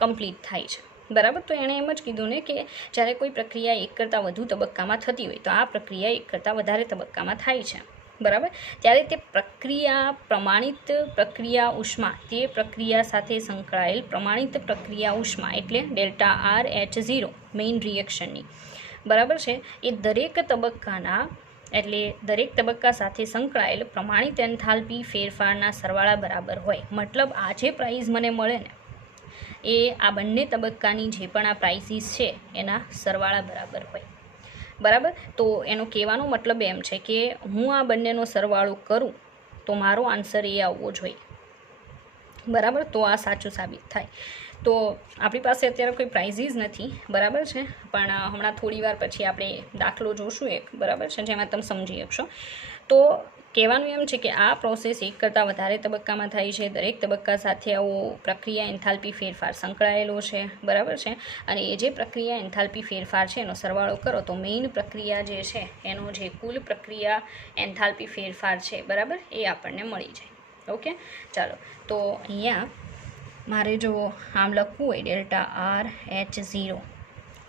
કમ્પ્લીટ થાય છે, બરાબર. તો એણે એમ જ કીધું ને કે જ્યારે કોઈ પ્રક્રિયા એક કરતાં વધુ તબક્કામાં થતી હોય તો આ પ્રક્રિયા એક કરતાં વધારે તબક્કામાં થાય છે, બરાબર. ત્યારે તે પ્રક્રિયા પ્રમાણિત પ્રક્રિયા ઉષ્મા, તે પ્રક્રિયા સાથે સંકળાયેલ પ્રમાણિત પ્રક્રિયા ઉષ્મા એટલે ડેલ્ટા RH0 મેઇન રિએક્શનની, બરાબર છે, એ દરેક તબક્કાના એટલે દરેક તબક્કા સાથે સંકળાયેલ પ્રમાણિત એન્થાલ્પી ફેરફારના સરવાળા બરાબર હોય. મતલબ આ જે પ્રાઇઝ મને મળે ને એ આ બંને તબક્કાની જે પણ આ પ્રાઇસીસ છે એના સરવાળા બરાબર હોય, બરાબર. તો એનો કહેવાનો મતલબ એમ છે કે હું આ બંનેનો સરવાળો કરું તો મારો આન્સર એ આવવો જોઈએ, બરાબર. તો આ સાચું સાબિત થાય. તો આપણી પાસે અત્યારે કોઈ પ્રાઇઝીસ નથી, બરાબર છે, પણ હમણાં થોડી વાર પછી આપણે દાખલો જોશું એક, બરાબર છે, જેમાં તમે સમજી શકશો. તો કહેવાનું એમ છે કે આ પ્રોસેસ એક કરતાં વધારે તબક્કામાં થાય છે, દરેક તબક્કા સાથે આવો પ્રક્રિયા એન્થાલ્પી ફેરફાર સંકળાયેલો છે, બરાબર છે. અને એ જે પ્રક્રિયા એન્થાલ્પી ફેરફાર છે એનો સરવાળો કરો તો મેઇન પ્રક્રિયા જે છે એનો જે કુલ પ્રક્રિયા એન્થાલ્પી ફેરફાર છે, બરાબર, એ આપણને મળી જાય. ઓકે, ચાલો. તો અહીંયા મારે જો આમ લખવું હોય ડેલ્ટા RH0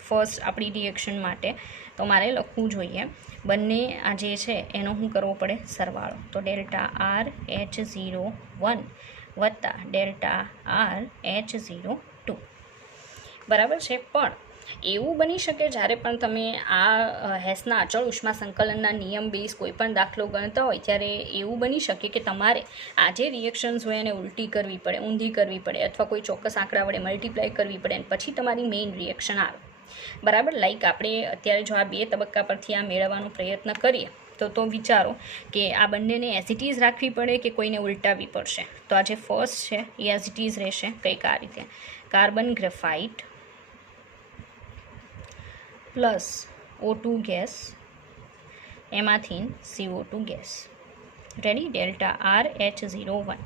ફર્સ્ટ આપણી રિએક્શન માટે તો મારે લખવું જોઈએ બંને આ જે છે એનો શું કરવો પડે, સરવાળો. તો ડેલ્ટા RH01 વત્તા ડેલ્ટા RH02, બરાબર છે. પણ એવું બની શકે જ્યારે પણ તમે આ હેસના અચળ ઉષ્મા સંકલનના નિયમ બેઝ કોઈ પણ દાખલો ગણતા હોય ત્યારે એવું બની શકે કે તમારે આ જે રિએક્શન્સ હોય એને ઉલટી કરવી પડે, ઊંધી કરવી પડે, અથવા કોઈ ચોક્કસ આંકડા વડે મલ્ટીપ્લાય કરવી પડે અને પછી તમારી મેઇન રિએક્શન આવે, બરાબર. લાઈક આપણે અત્યારે જો આ બે તબક્કા પરથી આ મેળવવાનો પ્રયત્ન કરીએ તો વિચારો કે આ બંનેને એઝ ઇટ ઇઝ રાખવી પડે કે કોઈને ઉલટાવવી પડશે. તો આ જે ફર્સ્ટ છે એ એઝ ઇટ ઇઝ રહેશે, કંઈક આ રીતે, carbon graphite plus O2 gas, એમાંથી CO2 gas, ready, delta RH01.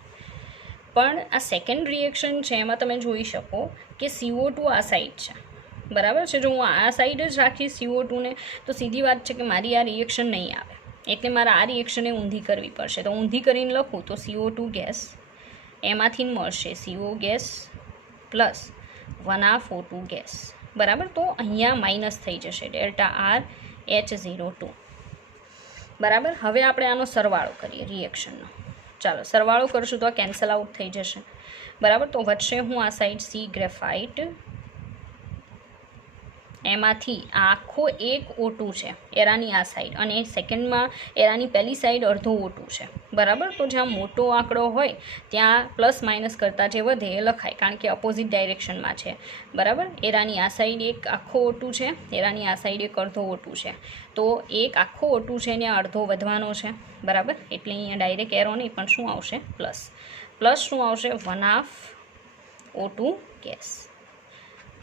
પણ આ સેકન્ડ રિએક્શન છે એમાં તમે જોઈ શકો કે CO2 આ સાઈડ છે, બરાબર છે. જો હું આ સાઈડ જ રાખીશ CO2 ને તો સીધી વાત છે કે મારી આ રિએક્શન નહીં આવે, એટલે મારે આ રિએક્શનને ઊંધી કરવી પડશે. તો ઊંધી કરીને લખું તો CO2 ગેસ, એમાંથી મળશે CO gas plus 1O2 gas, બરાબર. તો અહીંયા માઇનસ થઈ જશે ડેલ્ટા RH02, બરાબર. હવે આપણે આનો સરવાળો કરીએ રિએક્શનનો. ચાલો સરવાળો કરશું તો આ કેન્સલ આઉટ થઈ જશે, બરાબર. તો વચ્ચે હું આ સાઈડ C ગ્રેફાઇટ, એમાંથી આખો એક O2 છે એરાની આ સાઈડ, અને સેકન્ડમાં એરાની પહેલી સાઈડ અડધો O2 છે, બરાબર. તો જ્યાં મોટો આંકડો હોય ત્યાં પ્લસ માઇનસ કરતાં જે વધે એ લખાય, કારણ કે અપોઝિટ ડાયરેક્શનમાં છે, બરાબર. એરાની આ સાઈડ એક આખો O2 છે, એરાની આ સાઈડ એક અડધો O2 છે. તો એક આખો O2 છે ને અડધો વધવાનો છે, બરાબર. એટલે અહીંયા ડાયરેક્ટ એરો નહીં પણ શું આવશે, પ્લસ. પ્લસ શું આવશે, 1/2 O2 ગેસ,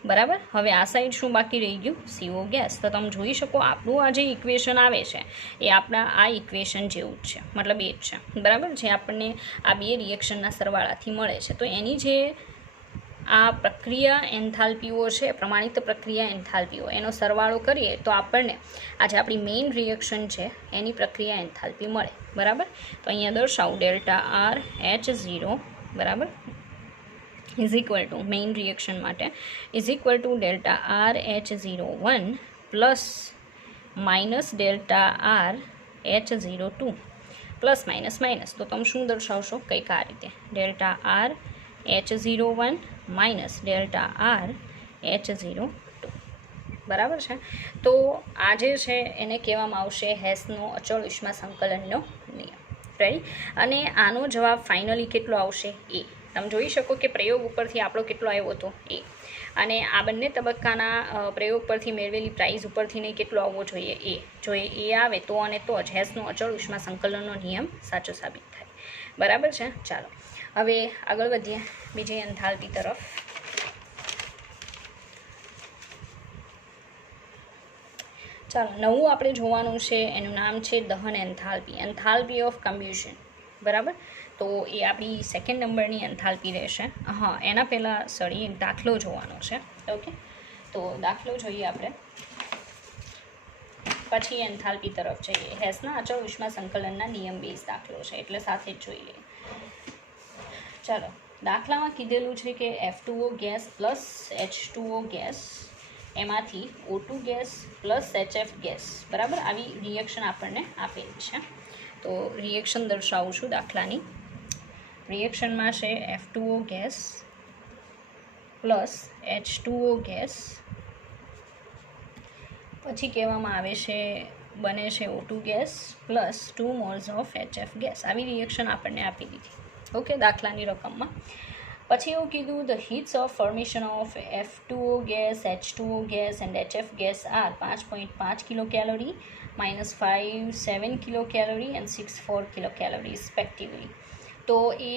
બરાબર. હવે આ સાઈડ શું બાકી રહી ગયું, CO ગેસ. તો તમે જોઈ શકો આપણું આ જે ઇક્વેશન આવે છે એ આપણા આ ઇક્વેશન જેવું જ છે, મતલબ એ જ છે, બરાબર. જે આપણને આ બે રિએક્શનના સરવાળાથી મળે છે. તો એની જે આ પ્રક્રિયા એન્થાલ્પીઓ છે, પ્રમાણિત પ્રક્રિયા એન્થાલ્પીઓ, એનો સરવાળો કરીએ તો આપણને આજે આપણી મેઇન રિએક્શન છે એની પ્રક્રિયા એન્થાલ્પી મળે, બરાબર. તો અહીંયા દર્શાવું ડેલ્ટા RH0, બરાબર, is equal to main reaction માટે is equal to delta RH01 plus minus delta RH02 plus minus minus. તો તમે શું દર્શાવશો, કંઈક આ રીતે, delta RH01 minus delta RH02, બરાબર છે. તો આ જે છે એને કહેવામાં આવશે હેસનો અચળ ઉષ્મા સંકલનનો નિયમ. રેડી. અને આનો જવાબ ફાઇનલી કેટલો આવશે? એ. તમે જોઈ શકો કે પ્રયોગ ઉપરથી આપણો કેટલો આવ્યો હતો? એ. અને આ બંને તબક્કાના પ્રયોગ પરથી મેળવેલી પ્રાઇઝ ઉપરથી નહીં કેટલો આવવો જોઈએ? એ. જો એ આવે તો અને તો જ હેસનો અચળ ઉષ્મા સંકલનનો નિયમ સાચો સાબિત થાય. બરાબર છે. ચાલો હવે આગળ વધીએ બીજી એન્થાલ્પી તરફ. ચાલો નવું આપણે જોવાનું છે, એનું નામ છે દહન એન્થાલ્પી, એન્થાલ્પી ઓફ કમ્બ્યુશન. બરાબર. તો એ આપણી સેકન્ડ નંબરની એન્થાલ્પી રહેશે. હા, એના પહેલાં એક દાખલો જોવાનો છે. ઓકે, તો દાખલો જોઈએ આપણે, પછી એન્થાલ્પી તરફ જઈએ. હેસના અચળ ઉષ્મા સંકલનના નિયમ બેઝ દાખલો છે એટલે સાથે જ જોઈ લઈએ. ચાલો, દાખલામાં કીધેલું છે કે F2O gas plus H2O gas એમાંથી O2 gas plus HF gas, બરાબર, આવી રિએક્શન આપણને આપેલી છે. તો રિએક્શન દર્શાવું છું દાખલાની. રિએક્શનમાં છે F2O gas plus H2O gas, પછી કહેવામાં આવે છે બને છે O2 gas plus 2 moles of HF gas. આવી રિએક્શન આપણને આપી દીધી. ઓકે, દાખલાની રકમમાં. પછી એવું કીધું the heats of formation of F2O gas, H2O gas and HF gas are 5.5 kilo calorie, -5 7 kilo calorie and 6 4 kilo calorie respectively. તો એ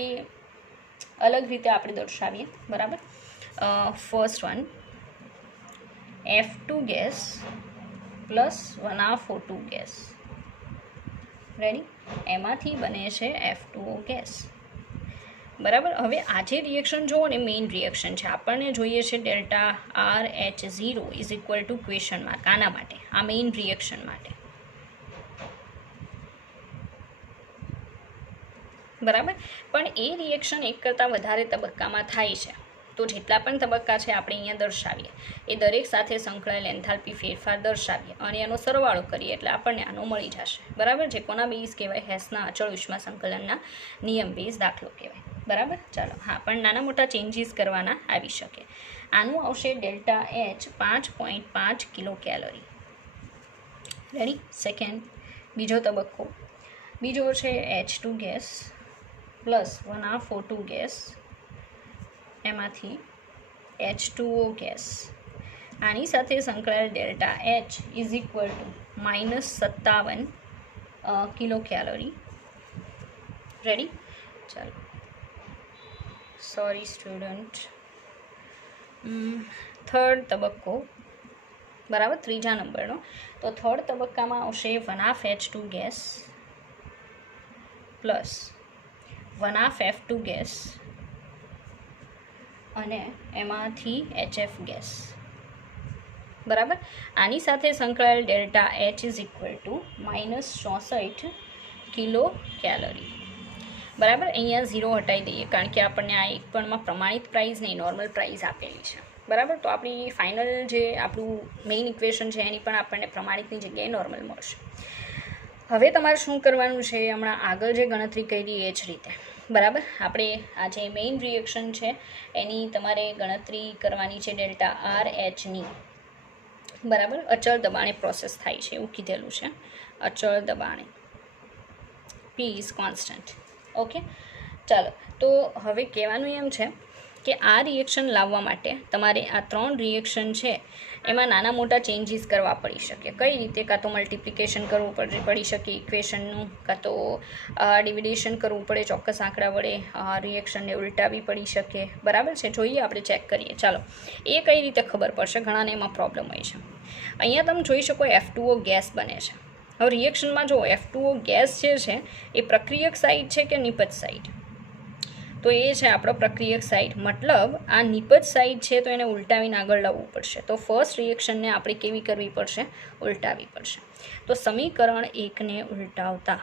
અલગ રીતે આપણે દર્શાવીએ. બરાબર. First one F2 gas plus 1/2 O2 gas. Ready. એમાંથી બને છે F2O ગેસ. બરાબર. હવે આ જે રિએક્શન જુઓ ને, મેઇન રિએક્શન છે. આપણને જોઈએ છે delta RH0 is equal two question mark. આના માટે, આ મેઇન રિએક્શન માટે. બરાબર. પણ એ રિએક્શન એક કરતાં વધારે તબક્કામાં થાય છે. તો જેટલા પણ તબક્કા છે આપણે અહીંયા દર્શાવીએ, એ દરેક સાથે સંકળાયેલ એન્થાલ્પી ફેરફાર દર્શાવીએ અને એનો સરવાળો કરીએ એટલે આપણને આનો મળી જશે. બરાબર. જે કોના બેઝ કહેવાય? હેસના અચળ ઉષ્મા સંકલનના નિયમ બેઝ દાખલો કહેવાય. બરાબર. ચાલો, હા, પણ નાના મોટા ચેન્જીસ કરવાના આવી શકે. આનું આવશે delta H 5.5 kilo calorie. Ready. Second, બીજો તબક્કો. બીજો છે H2 gas plus 1/2 O2 gas, એમાંથી H2O ગેસ. આની સાથે સંકળાયેલ delta H is equal two -57 kilo calorie. Ready. ચાલો, સોરી સ્ટુડન્ટ. થર્ડ તબક્કો. બરાબર, ત્રીજા નંબરનો. તો થર્ડ તબક્કામાં આવશે 1/2 H2 gas plus 1/2 F2 gas અને એમાંથી HF ગેસ. બરાબર. આની સાથે સંકળાયેલ delta H is equal two -64 kilo calorie. બરાબર. અહીંયા 0 હટાવી દઈએ કારણ કે આપણને આ એક પણમાં પ્રમાણિત પ્રાઇઝ નહીં, નોર્મલ પ્રાઇઝ આપેલી છે. બરાબર. તો આપણી ફાઇનલ જે આપણું મેઇન ઇક્વેશન છે એની પણ આપણને પ્રમાણિતની જગ્યાએ નોર્મલ મળશે. હવે તમારે શું કરવાનું છે? હમણાં આગળ જે ગણતરી કરી એ જ રીતે. બરાબર. આપણે આ જે મેઇન રિએક્શન છે એની તમારે ગણતરી કરવાની છે ડેલ્ટા RH ની. બરાબર. અચળ દબાણે પ્રોસેસ થાય છે એવું કીધેલું છે. અચળ દબાણે, P ઇઝ કોન્સ્ટન્ટ. ઓકે. ચાલો, તો હવે કહેવાનું એમ છે કે આ રિએક્શન લાવવા માટે તમારે આ 3 રિએક્શન છે એમાં નાના મોટા ચેન્જીસ કરવા પડી શકે. કઈ રીતે? કાં તો મલ્ટિપ્લિકેશન કરવું પડી શકે ઇક્વેશનનું, કાં તો ડિવિડેશન કરવું પડે ચોક્કસ આંકડા વડે, રિએક્શનને ઉલટાવી પડી શકે. બરાબર છે. જોઈએ, આપણે ચેક કરીએ. ચાલો, એ કઈ રીતે ખબર પડશે? ઘણાને એમાં પ્રોબ્લેમ હોય છે. અહીંયા તમે જોઈ શકો F2O ગેસ બને છે. હવે રિએક્શનમાં જો F2O ગેસ જે છે એ પ્રક્રિયક સાઈડ છે કે નિપજ સાઈડ? તો એ છે આપણો પ્રક્રિયક સાઈડ. મતલબ આ નિપજ સાઈડ છે તો એને ઉલટાવીને આગળ લાવવું પડશે. તો ફર્સ્ટ રિએક્શનને આપણે કેવી કરવી પડશે? ઉલટાવી પડશે. તો સમીકરણ 1ને ઉલટાવતા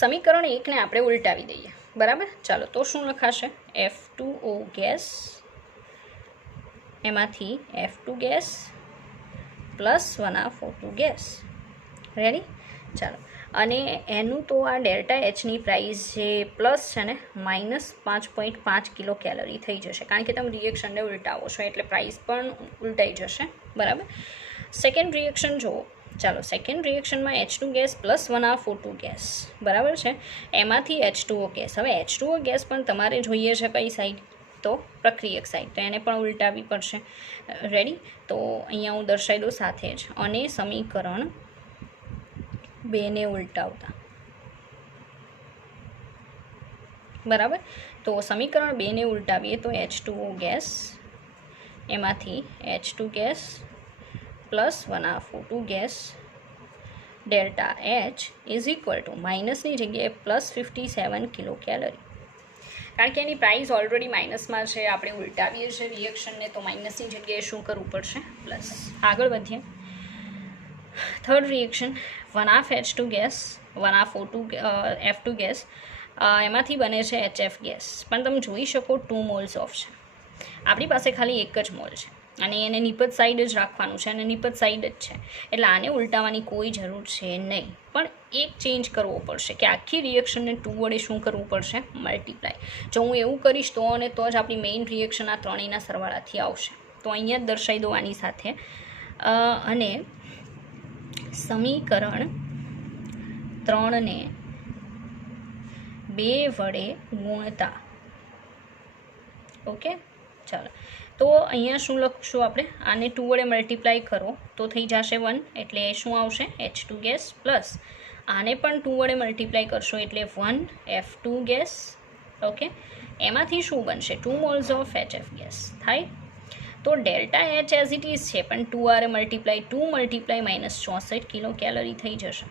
સમીકરણ 1ને આપણે ઉલટાવી દઈએ. બરાબર. ચાલો, તો શું લખાશે? F2O ગેસ એમાંથી F2 gas plus 1/2 O2 gas. Ready. ચાલો, અને એનું તો આ ડેલ્ટા એચની પ્રાઇસ જે પ્લસ છે ને -5.5 કિલો કેલરી થઈ જશે, કારણ કે તમે રિએક્શનને ઉલટાવો છો એટલે પ્રાઇસ પણ ઉલટાઈ જશે. બરાબર. સેકન્ડ રિએક્શન જુઓ. ચાલો, સેકન્ડ રિએક્શનમાં H2 ગેસ પ્લસ 1/4 ગેસ, બરાબર છે, એમાંથી H2O ગેસ. હવે H2O ગેસ પણ તમારે જોઈએ છે કઈ સાઈડ, તો પ્રક્રિયક સાઈડ, તો એને પણ ઉલટાવવી પડશે. રેડી? તો અહીંયા હું દર્શાવી દઉં સાથે જ, અને સમીકરણ 2 ને ઉલટાવતા. બરાબર. તો સમીકરણ 2 ને ઉલટાવીએ તો H2O ગેસ, એમાંથી H2 gas plus 1/4 gas delta H is equal to માઇનસની જગ્યાએ +57 કિલો કેલરી. કારણ કે એની પ્રાઇસ ઓલરેડી માઇનસમાં છે, આપણે ઉલટાવીએ છીએ રિએક્શનને, તો માઇનસની જગ્યાએ શું કરવું પડશે? પ્લસ. આગળ વધીએ. Third reaction 1/2 H2 gas 1/4 F2 gas, એમાંથી બને છે HF ગેસ, પણ તમે જોઈ શકો 2 મોલ્સ ઓફ છે. આપણી પાસે ખાલી એક જ મોલ છે અને એને નિપજ સાઈડ જ રાખવાનું છે, અને નિપજ સાઈડ જ છે, એટલે આને ઉલટાવવાની કોઈ જરૂર છે નહીં. પણ એક ચેન્જ કરવો પડશે કે આખી રિએક્શનને 2 વડે શું કરવું પડશે? મલ્ટીપ્લાય. જો હું એવું કરીશ તો અને તો જ આપણી મેઇન રિએક્શન આ ત્રણેયના સરવાળાથી આવશે. તો અહીંયા જ દર્શાવી દો આની સાથે, અને સમીકરણ 3 ને 2 વડે ગુણતા. ઓકે, ચાલો. તો અહીંયા શું લખશું આપણે? આને 2 વડે મલ્ટીપ્લાય કરો તો થઈ જશે 1, એટલે શું આવશે? H2 ગેસ પ્લસ આને પણ 2 વડે મલ્ટીપ્લાય કરશો એટલે 1 F2 ગેસ. ઓકે, એમાંથી શું બનશે? 2 મોલ્સ ઓફ HF ગેસ થાય. તો delta H as it is છે, પણ 2 આરે મલ્ટીપ્લાય 2 મલ્ટીપ્લાય -64 કિલો કેલરી થઈ જશે.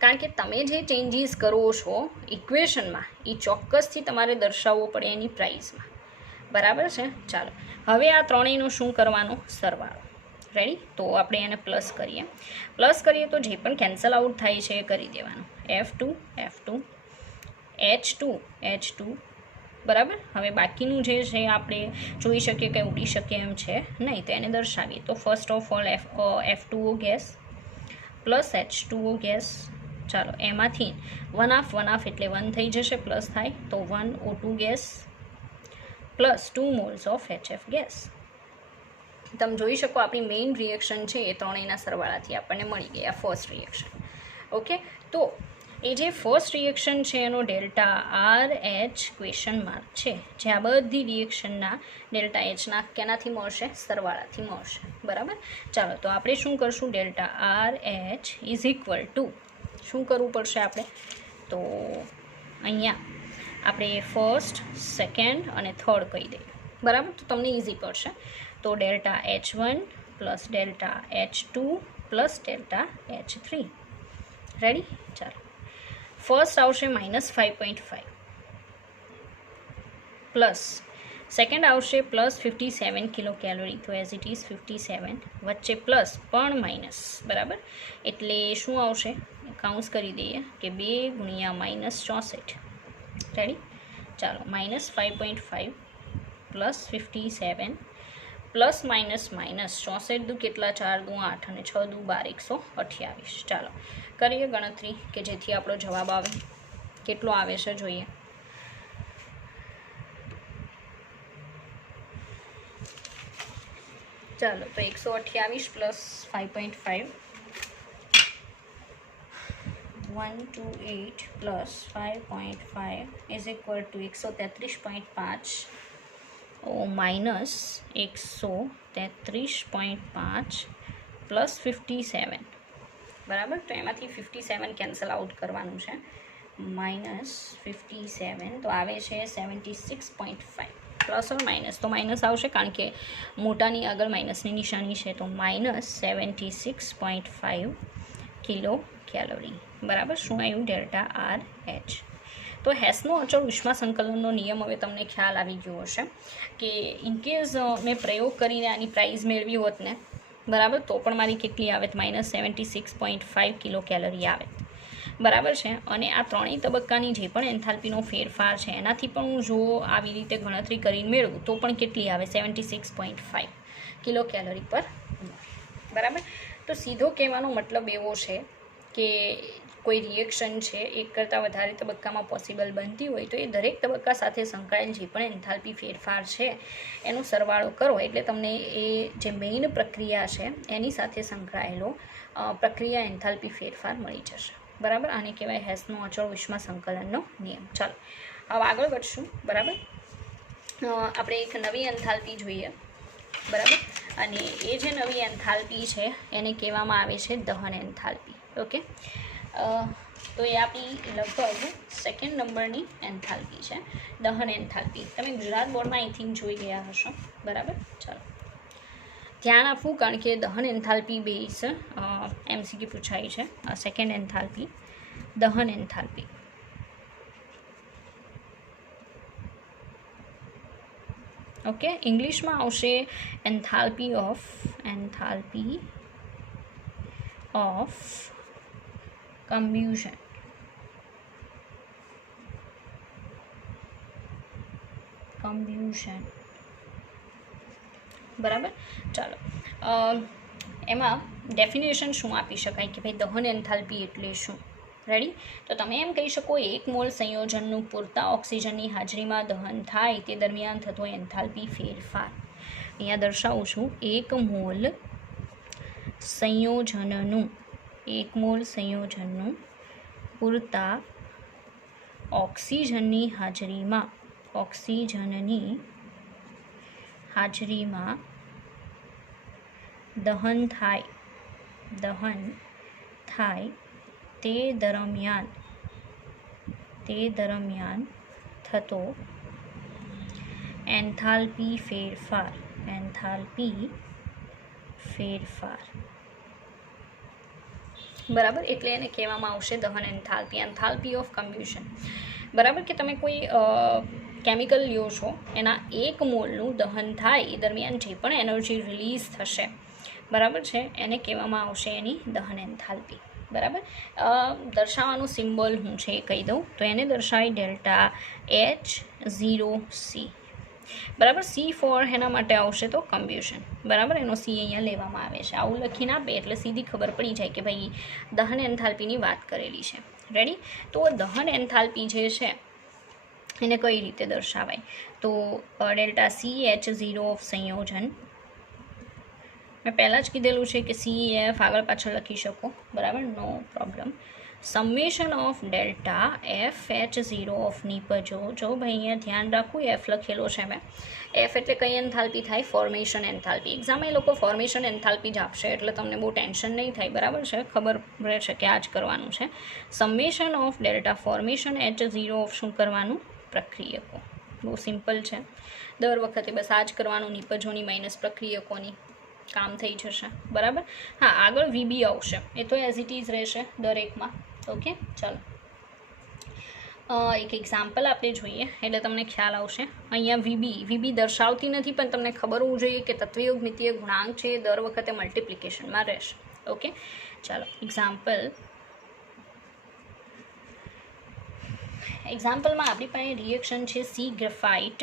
કારણ કે તમે જે ચેન્જીસ કરો છો ઇક્વેશનમાં, એ ચોક્કસથી તમારે દર્શાવવો પડે એની પ્રાઇસમાં. બરાબર છે? ચાલો, હવે આ ત્રણેયનું શું કરવાનું? સરવાળો. રેડી? તો આપણે એને પ્લસ કરીએ. પ્લસ કરીએ તો જે પણ કેન્સલ આઉટ થાય છે એ કરી દેવાનું. F2 F2 H2 H2. બરાબર. હવે બાકીનું જે છે આપણે જોઈ શકીએ કે ઉડી શકે એમ છે નહીં, તો એને દર્શાવીએ તો first of all F2O gas plus H2O gas. ચાલો, એમાંથી 1/2 એટલે 1 થઈ જશે, પ્લસ થાય તો 1O2 gas plus 2 moles of HF gas. તમે જોઈ શકો આપણી મેઇન રિએક્શન છે એ ત્રણેયના સરવાળાથી આપણને મળી ગઈ, આ ફર્સ્ટ રિએક્શન. ઓકે, તો એ જે ફર્સ્ટ રિએક્શન છે એનો ડેલ્ટા RH ક્વેશ્ચન માર્ક છે, જે આ બધી રિએક્શનના ડેલ્ટા એચના કેનાથી મળશે? સરવાળાથી મળશે. બરાબર. ચાલો, તો આપણે શું કરશું? Delta RH is equal two શું કરવું પડશે આપણે? તો અહીંયા આપણે ફર્સ્ટ, સેકન્ડ અને થર્ડ કહી દઈએ. બરાબર. તો તમને ઇઝી પડશે. તો delta H1 plus delta H2 plus delta H3. Ready? ચાલો, ફર્સ્ટ આવશે -5.5 પ્લસ સેકન્ડ આવશે +57 કિલો કેલરી, તો એઝ ઇટ ઇઝ 57, વચ્ચે પ્લસ પણ માઇનસ. બરાબર. એટલે શું આવશે? કાઉન્સ કરી દઈએ કે 2 × -64. રેડી? ચાલો, -5.5 પ્લસ 57 પ્લસ માઇનસ માઇનસ 64 દુ કેટલા? 4 દુ 8 અને 6 દુ 12, 128. ચાલો, કરીએ ગણતરી કે જેથી આપણો જવાબ આવે. કેટલો આવે છે જોઈએ. ચાલો, તો 128 plus 5.5 128 plus 5.5 is equal two 133.5 minus 133.5 plus 57. બરાબર. તો એમાંથી 57 કેન્સલ આઉટ કરવાનું છે, -57, તો આવે છે 76.5. પ્લસ ઓર માઇનસ તો માઇનસ આવશે, કારણ કે મોટાની આગળ માઇનસની નિશાની છે, તો -76.5 કિલો કેલોરી. બરાબર. શું આવ્યું? Delta RH. તો હેસનો અચળ ઉષ્મા સંકલનનો નિયમ હવે તમને ખ્યાલ આવી ગયો હશે કે ઇનકેસ મેં પ્રયોગ કરીને આની પ્રાઇઝ મેળવી હોત ને, બરાબર, તો પણ મારી કેટલી આવે? -76.5 કિલો કેલરી આવે. બરાબર છે. અને આ ત્રણેય તબક્કાની જે પણ એન્થાલ્પીનો ફેરફાર છે એનાથી પણ હું જો આવી રીતે ગણતરી કરીને મેળવું તો પણ કેટલી આવે? 76.5 કિલો કેલરી પર. બરાબર. તો સીધો કહેવાનો મતલબ એવો છે કે કોઈ રિએક્શન છે એક કરતાં વધારે તબક્કામાં પોસિબલ બનતી હોય તો એ દરેક તબક્કા સાથે સંકળાયેલ જે પણ એન્થાલ્પી ફેરફાર છે એનો સરવાળો કરો એટલે તમને એ જે મેઇન પ્રક્રિયા છે એની સાથે સંકળાયેલો પ્રક્રિયા એન્થાલ્પી ફેરફાર મળી જશે. બરાબર, આને કહેવાય હેસનો અચળ ઉષ્મા સંકલનનો નિયમ. ચાલો હવે આગળ વધશું. બરાબર, આપણે એક નવી એન્થાલ્પી જોઈએ. બરાબર, અને એ જે નવી એન્થાલ્પી છે એને કહેવામાં આવે છે દહન એન્થાલ્પી. ઓકે, તો એ આપણી લગભગ સેકન્ડ નંબરની એન્થાલ્પી છે, દહન એન્થાલ્પી. તમે ગુજરાત બોર્ડમાં આઈ થિંક જોઈ ગયા હશો. બરાબર, ચાલો ધ્યાન આપવું કારણ કે દહન એન્થાલ્પી બેઝ MCQ પૂછાય છે. સેકન્ડ એન્થાલ્પી દહન એન્થાલ્પી. ઓકે, ઇંગ્લિશમાં આવશે એન્થાલ્પી ઓફ કમ્બ્યુશન. બરાબર, ચાલો એમાં ડેફિનેશન શું આપી શકાય કે ભાઈ દહન એન્થાલ્પી એટલે શું? રેડી, તો તમે એમ કહી શકો એક મોલ સંયોજનનું પૂરતા ઓક્સિજનની હાજરીમાં દહન થાય તે દરમિયાન થતો એન્થાલ્પી ફેરફાર. અહીંયા દર્શાવું છું, એક મોલ સંયોજનનું પૂરતા ઓક્સિજનની હાજરીમાં દહન થાય તે દરમિયાન થતો એન્થાલ્પી ફેરફાર. બરાબર, એટલે એને કહેવામાં આવશે દહન એન્થાલ્પી ઓફ કમ્બ્યુશન. બરાબર, કે તમે કોઈ કેમિકલ લ્યો છો, એના એક મોલનું દહન થાય એ દરમિયાન જે પણ એનર્જી રિલીઝ થશે, બરાબર છે, એને કહેવામાં આવશે એની દહન એન્થાલ્પી. બરાબર, દર્શાવવાનું સિમ્બોલ હું છે એ કહી દઉં તો એને દર્શાવી ડેલ્ટા H0C. બરાબર, C ફોર એના માટે આવશે તો કમ્બ્યુશન. બરાબર, એનો C અહીંયા લેવામાં આવે છે. આવું લખીને આપે એટલે સીધી ખબર પડી જાય કે ભાઈ દહન એન્થાલ્પીની વાત કરેલી છે. રેડી, તો દહન એન્થાલ્પી જે છે એને કઈ રીતે દર્શાવાય? તો ડેલ્ટા CH0 ઓફ સંયોજન, મેં પહેલાં જ કીધેલું છે કે CF આગળ પાછળ લખી શકો. બરાબર, no problem. Summation of delta FH0 of નિપજો. જો ભાઈ અહીંયા ધ્યાન રાખવું, F લખેલો છે મેં. F એટલે કઈ એન્થાલ્પી થાય? Formation enthalpy. એક્ઝામમાં એ લોકો ફોર્મેશન એન્થાલ્પી જ આપશે એટલે તમને બહુ ટેન્શન નહીં થાય. બરાબર છે, ખબર રહેશે કે આ જ કરવાનું છે. Summation of delta formation H0 of શું કરવાનું? પ્રક્રિયકો. બહુ સિમ્પલ છે, દર વખતે બસ આ જ કરવાનું, નિપજોની માઇનસ પ્રક્રિયકોની, કામ થઈ જશે. બરાબર, હા આગળ VB આવશે, એ તો એઝ ઇટ ઇઝ રહેશે દરેકમાં. ઓકે, ચાલો એક એક્ઝામ્પલ આપણે જોઈએ એટલે તમને ખ્યાલ આવશે. અહીંયા VB દર્શાવતી નથી પણ તમને ખબર હોવું જોઈએ કે તત્વયોગ મિતીય ગુણાંક છે એ દર વખતે મલ્ટિપ્લિકેશનમાં રહેશે. ઓકે, ચાલો એક્ઝામ્પલમાં આપણી પાસે રિએક્શન છે સી ગ્રેફાઇટ.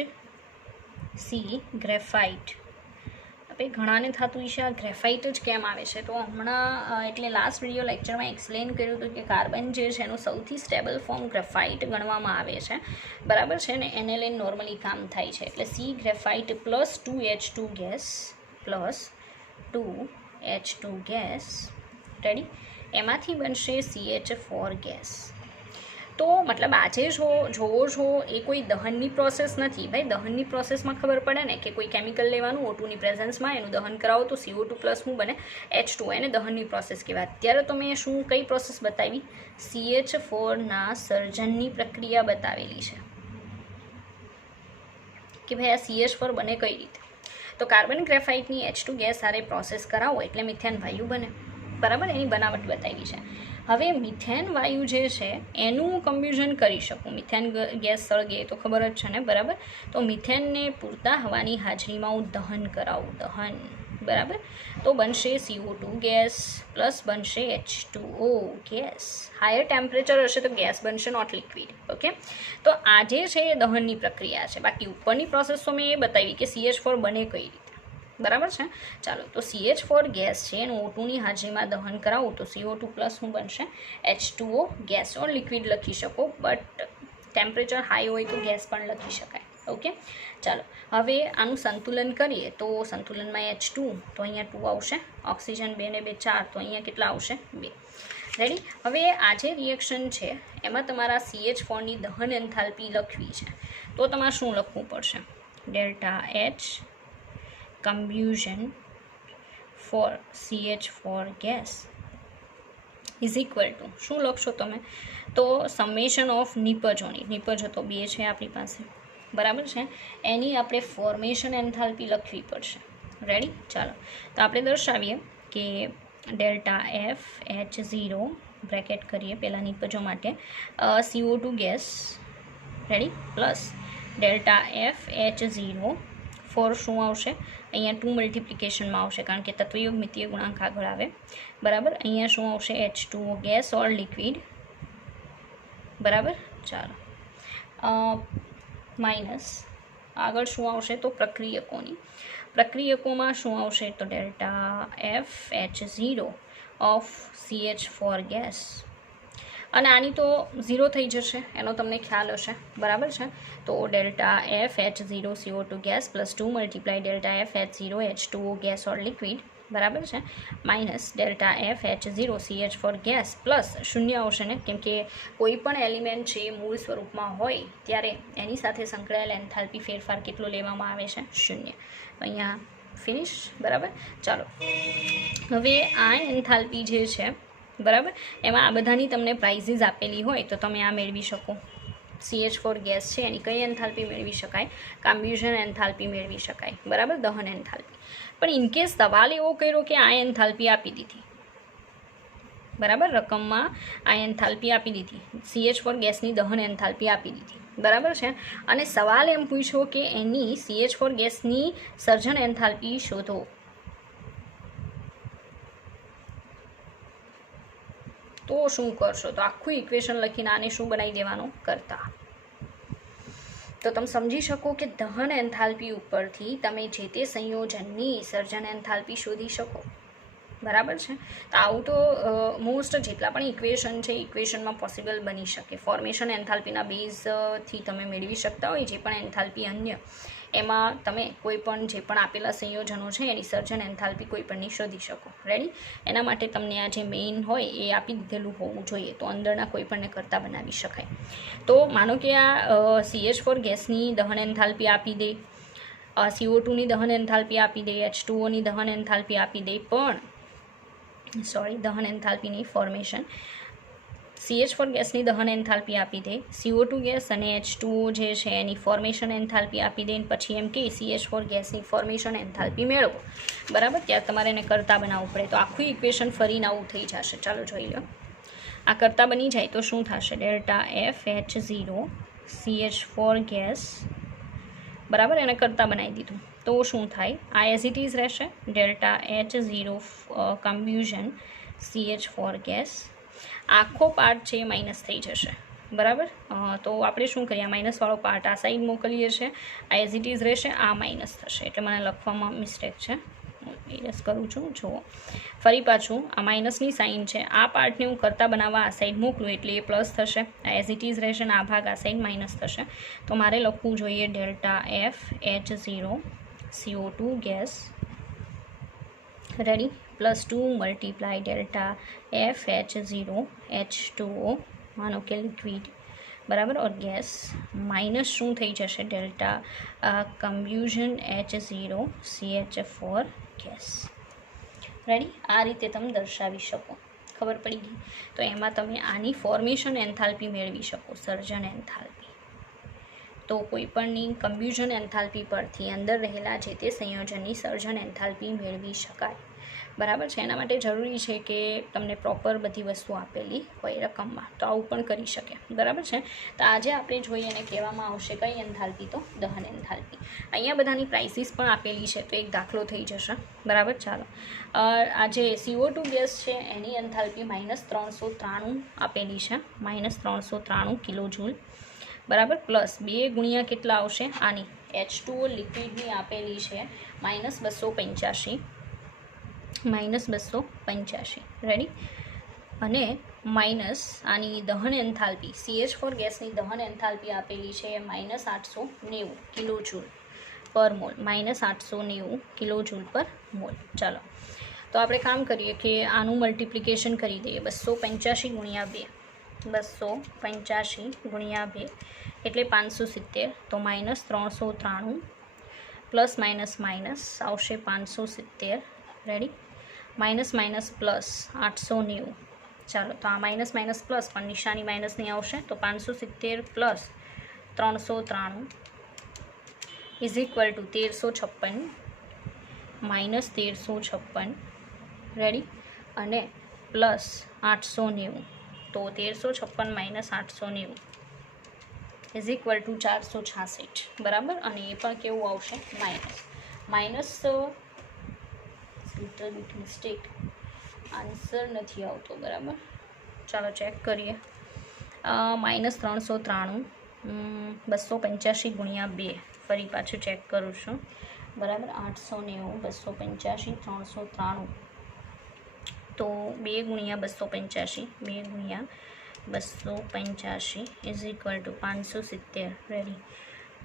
આપણે ઘણાને થતું છે આ ગ્રેફાઇટ જ કેમ આવે છે, તો હમણાં એટલે લાસ્ટ વિડીયો લેક્ચરમાં એક્સપ્લેન કર્યું હતું કે કાર્બન જે છે એનું સૌથી સ્ટેબલ ફોર્મ ગ્રેફાઇટ ગણવામાં આવે છે. બરાબર છે ને, NaN નોર્મલી કામ થાય છે એટલે C graphite plus 2H2 gas ready, એમાંથી બનશે CH4 ગેસ. તો મતલબ આજે જોવો છો એ કોઈ દહનની પ્રોસેસ નથી ભાઈ. દહનની પ્રોસેસમાં ખબર પડે ને કે કોઈ કેમિકલ લેવાનું, O2ની પ્રેઝન્સમાં એનું દહન કરાવો તો CO2 પ્લસ શું બને? H2. એને દહનની પ્રોસેસ કહેવાય. અત્યારે તો મેં કઈ પ્રોસેસ બતાવી? CH4ના સર્જનની પ્રક્રિયા બતાવેલી છે કે ભાઈ આ CH4 બને કઈ રીતે. તો કાર્બન ગ્રેફાઇટની H2 ગેસ સાથે પ્રોસેસ કરાવો એટલે મિથેન વાયુ બને. બરાબર, એની બનાવટ બતાવી છે. હવે મિથેન વાયુ જે છે એનું કમ્બ્યુઝન કરી શકું. મિથેન ગેસ સળગે તો ખબર જ છે ને. બરાબર, તો મિથેનને પૂરતા હવાની હાજરીમાં હું દહન કરાવું. બરાબર, તો બનશે CO2 ગેસ પ્લસ બનશે H2O ગેસ. હાયર ટેમ્પરેચર હશે તો ગેસ બનશે, નોટ લિક્વિડ. ઓકે, તો આ જે છે એ દહનની પ્રક્રિયા છે. બાકી ઉપરની પ્રોસેસ તો મેં એ બતાવી કે CH4 બને કઈ રીતે. બરાબર છે. ચાલો, તો CH4 ગેસ છે એનું O2ની હાજરીમાં દહન કરાવું તો CO2 પ્લસ શું બનશે? H2O ગેસ ઓર લિક્વિડ લખી શકો, બટ ટેમ્પરેચર હાઈ હોય તો ગેસ પણ લખી શકાય. ઓકે, ચાલો હવે આનું સંતુલન કરીએ તો સંતુલનમાં H2 તો અહીંયા 2 આવશે, ઓક્સિજન 2 ને 2 4 તો અહીંયા કેટલા આવશે? 2. રેડી. હવે આ જે રિએક્શન છે એમાં તમારા CH4ની દહન એન્થાલ્પી લખવી છે તો તમારે શું લખવું પડશે? Delta H combustion for CH4 gas is equal two શું લખશો તમે? તો સમેશન ઓફ નિપજોની, નિપજો તો 2 છે આપણી પાસે, બરાબર છે, એની આપણે ફોર્મેશન એન્થાલ્પી લખવી પડશે. રેડી. ચાલો, તો આપણે દર્શાવીએ કે ડેલ્ટા FH0 બ્રેકેટ કરીએ પહેલાં નિપજો માટે, CO2 gas, ready, plus delta FH0 for શું આવશે? અહીંયા 2 મલ્ટિપ્લિકેશનમાં આવશે કારણ કે તત્વયોગ મિતીય ગુણાંક આગળ આવે, બરાબર. અહીંયા શું આવશે? H2O ગેસ ઓર લિક્વિડ, બરાબર. ચાલો, માઇનસ આગળ શું આવશે? તો પ્રક્રિયકોની, પ્રક્રિયકોમાં શું આવશે? તો delta FH0 of CH4 gas, અને આની તો 0 થઈ જશે એનો તમને ખ્યાલ હશે, બરાબર છે. તો delta FH0 CO2 gas plus 2 multiply delta FH0 H2O gas or liquid, બરાબર છે, minus delta FH0 CH4 gas plus શૂન્ય આવશે ને, કેમ કે કોઈ પણ એલિમેન્ટ છે મૂળ સ્વરૂપમાં હોય ત્યારે એની સાથે સંકળાયેલ એન્થાલ્પી ફેરફાર કેટલો લેવામાં આવે છે? 0. અહીંયા ફિનિશ, બરાબર. ચાલો, હવે આ એન્થાલ્પી જે છે, બરાબર, એમાં આ બધાની તમને પ્રાઇઝીસ આપેલી હોય તો તમે આ મેળવી શકો. CH4 ગેસ છે એની કઈ એન્થાલ્પી મેળવી શકાય? કમ્બ્યુઝન એન્થાલ્પી મેળવી શકાય, બરાબર, દહન એન્થાલ્પી. પણ ઇનકેસ સવાલ એવો કર્યો કે આ એન્થાલ્પી આપી દીધી, બરાબર, રકમમાં આ એન્થાલ્પી આપી દીધી, CH4 ગેસની દહન એન્થાલ્પી આપી દીધી, બરાબર છે, અને સવાલ એમ પૂછ્યો કે એની CH4 ગેસની સર્જન એન્થાલ્પી શોધો, તો શું કરશો? તો આખું ઇક્વેશન લખીને આને શું બનાવી દેવાનું? કરતા. તો તમે સમજી શકો કે દહન એન્થાલ્પી ઉપરથી તમે જે તે સંયોજનની સર્જન એન્થાલ્પી શોધી શકો, બરાબર છે. તો આવું તો મોસ્ટ જેટલા પણ ઇક્વેશન છે ઇક્વેશનમાં પોસિબલ બની શકે. ફોર્મેશન એન્થાલ્પીના બેઝથી તમે મેળવી શકતા હોય જે પણ એન્થાલ્પી અન્ય, એમાં તમે કોઈ પણ જે પણ આપેલા સંયોજનો છે એની સર્જન એન્થાલ્પી કોઈ પણની શોધી શકો. રેડી. એના માટે તમને આ જે મેઇન હોય એ આપી દીધેલું હોવું જોઈએ, તો અંદરના કોઈ પણને કરતા બનાવી શકાય. તો માનો કે આ CH4 ગેસની દહન એન્થાલ્પી આપી દે, CO2ની દહન એન્થાલ્પી આપી દે, H2Oની દહન એન્થાલ્પી આપી દે, પણ દહન એન્થાલ્પીની ફોર્મેશન, CH4 ગેસની દહન એન્થાલ્પી આપી દે, CO2 ગેસ અને H2O જે છે એની ફોર્મેશન એન્થાલ્પી આપી દે, પછી એમ કે CH4 ગેસની ફોર્મેશન એન્થાલ્પી મેળવો, બરાબર. ત્યારે તમારે એને કરતા બનાવવું પડે, તો આખું ઇક્વેશન ફરીને આવું થઈ જશે. ચાલો જોઈ લો, આ કરતા બની જાય તો શું થશે? ડેલ્ટા FH0 CH4 ગેસ, બરાબર, એને કરતા બનાવી દીધું તો શું થાય? આ એઝ ઇટ ઇઝ રહેશે, ડેલ્ટા H0 કમ્બ્યુઝન CH4 ગેસ, આખો પાર્ટ છે એ માઇનસ થઈ જશે, બરાબર. તો આપણે શું કરીએ? માઇનસવાળો પાર્ટ આ સાઈડ મોકલીએ છીએ, આ એઝ ઇટ ઇઝ રહેશે, આ માઇનસ થશે, એટલે મને લખવામાં મિસ્ટેક છે, ઇરેઝ કરું છું. જુઓ ફરી પાછું, આ માઇનસની સાઇન છે, આ પાર્ટને હું કરતા બનાવવા આ સાઈડ મોકલું એટલે એ પ્લસ થશે, આ એઝ ઇટ ઇઝ રહેશે, ને આ ભાગ આ સાઈડ માઇનસ થશે. તો મારે લખવું જોઈએ delta FH0 CO2 gas, ready, plus 2 multiply delta FH0 H2O માનો કે લિક્વિડ, બરાબર, ઓર ગેસ, માઇનસ શું થઈ જશે? Delta combustion H0 CH4 gas. Ready. આ રીતે તમે દર્શાવી શકો, ખબર પડી ગઈ? તો એમાં તમે આની ફોર્મેશન એન્થાલ્પી મેળવી શકો, સર્જન એન્થાલ્પી. તો કોઈપણની કમ્બ્યુઝન એન્થાલ્પી પરથી અંદર રહેલા જે તે સંયોજનની સર્જન એન્થાલ્પી મેળવી શકાય, બરાબર છે. એના માટે જરૂરી છે કે તમને પ્રોપર બધી વસ્તુ આપેલી હોય રકમમાં, તો આવું પણ કરી શકે, બરાબર છે. તો આજે આપણે જોઈએ એને કહેવામાં આવશે કઈ એન્થાલ્પી? તો દહન એન્થાલ્પી. અહીંયા બધાની પ્રાઇસીસ પણ આપેલી છે, તો એક દાખલો થઈ જશે, બરાબર. ચાલો, આ જે CO2 ગેસ છે એની એન્થાલ્પી -393 આપેલી છે, -393 કિલો જૂલ, બરાબર, પ્લસ 2 ગુણ્યા કેટલા આવશે? આની H2O લિક્વિડની આપેલી છે -285 રેડી, અને માઇનસ આની દહન એન્થાલ્પી CH4 ગેસની દહન એન્થાલ્પી આપેલી છે -890 કિલોજૂલ પર મોલ, -890 કિલોજૂલ પર મોલ. ચાલો તો આપણે કામ કરીએ કે આનું મલ્ટિપ્લિકેશન કરી દઈએ. 285 ગુણ્યા 2, 285 ગુણ્યા 2 એટલે 570, તો -393 પ્લસ માઇનસ માઇનસ આવશે 570 રેડી, માઇનસ માઇનસ પ્લસ 890. ચાલો તો આ માઇનસ માઇનસ પ્લસ પણ નિશાની માઇનસની આવશે, તો 570 plus 393 is equal two 1356 -1356 ready, અને પ્લસ 890, તો 1356 - 890 ઇઝ ઇક્વલ ટુ 466 બરાબર. અને એ પણ કેવું આવશે minus little bit mistake, answer નથી આવતો બરાબર. ચાલો ચેક કરીએ. -393 285 ગુણ્યા 2, ફરી પાછું ચેક કરું છું બરાબર. 890 285 393, તો 2 ગુણ્યા 285 2 ગુણ્યા 285 is equal two 570 ready,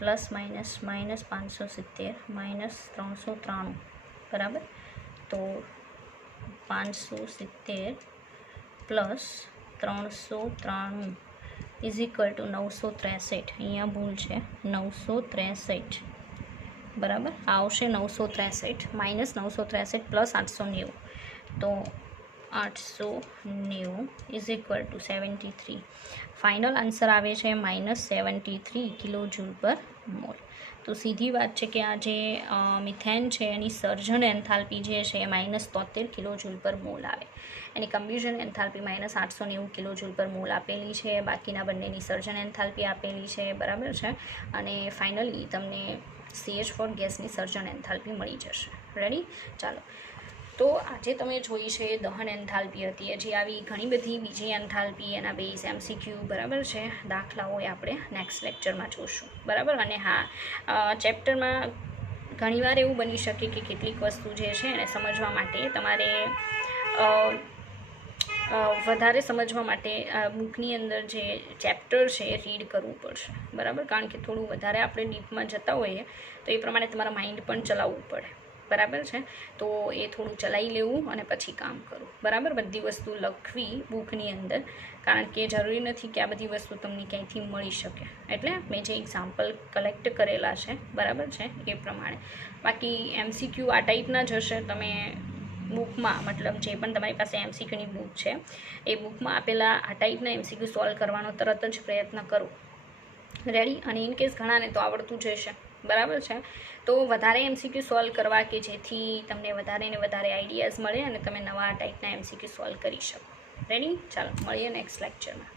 plus minus minus 570 -393 બરાબર. તો 570 પ્લસ 393 ઇઝ ઇક્વલ ટુ 963, અહીંયા ભૂલ છે 963 બરાબર. આવશે 963 -963 પ્લસ 890, તો 890 is equal two 73. Final answer આવે છે -73 કિલોજૂલ પર મોલ. તો સીધી વાત છે કે આ જે મિથેન છે એની સર્જન એન્થાલ્પી જે છે એ -73 કિલોજૂલ પર મોલ આવે. એની કમ્બ્યુઝન એન્થાલ્પી -890 કિલોજૂલ પર મોલ આપેલી છે. બાકીના બંનેની સર્જન એન્થાલ્પી આપેલી છે બરાબર છે. અને ફાઇનલી તમને CH4 ગેસની સર્જન એન્થાલ્પી મળી જશે રેડી. ચાલો તો આજે તમે જોઈ છે દહન એન્થાલ્પી હતી. હજી આવી ઘણી બધી બીજી એન્થાલ્પી, એના બેઝ MCQ બરાબર છે દાખલાઓ એ આપણે નેક્સ્ટ લેક્ચરમાં જોઈશું બરાબર. અને હા, ચેપ્ટરમાં ઘણીવાર એવું બની શકે કે કેટલીક વસ્તુ જે છે એને સમજવા માટે તમારે વધારે સમજવા માટે બુકની અંદર જે ચેપ્ટર છે એ રીડ કરવું પડશે બરાબર. કારણ કે થોડું વધારે આપણે ડીપમાં જતા હોઈએ તો એ પ્રમાણે તમારા માઇન્ડ પણ ચલાવવું પડે બરાબર છે. તો એ થોડું ચલાવી લેવું અને પછી કામ કરવું બરાબર. બધી વસ્તુ લખવી બુકની અંદર, કારણ કે જરૂરી નથી કે આ બધી વસ્તુ તમને ક્યાંયથી મળી શકે. એટલે મેં જે એક્ઝામ્પલ કલેક્ટ કરેલા છે બરાબર છે એ પ્રમાણે. બાકી MCQ આ ટાઈપના જ હશે. તમે બુકમાં મતલબ જે પણ તમારી પાસે MCQની બુક છે એ બુકમાં આપેલા આ ટાઈપના MCQ સોલ્વ કરવાનો તરત જ પ્રયત્ન કરો રેડી. અને ઇન કેસ ઘણાને તો આવડતું જ હશે બરાબર છે. તો વધારે MCQ સોલ્વ કરવા કે જેથી તમને વધારે ને વધારે આઈડિયાઝ મળે અને તમે નવા ટાઈપના MCQ સોલ્વ કરી શકો રેડી. ચાલો મળીએ નેક્સ્ટ લેક્ચરમાં.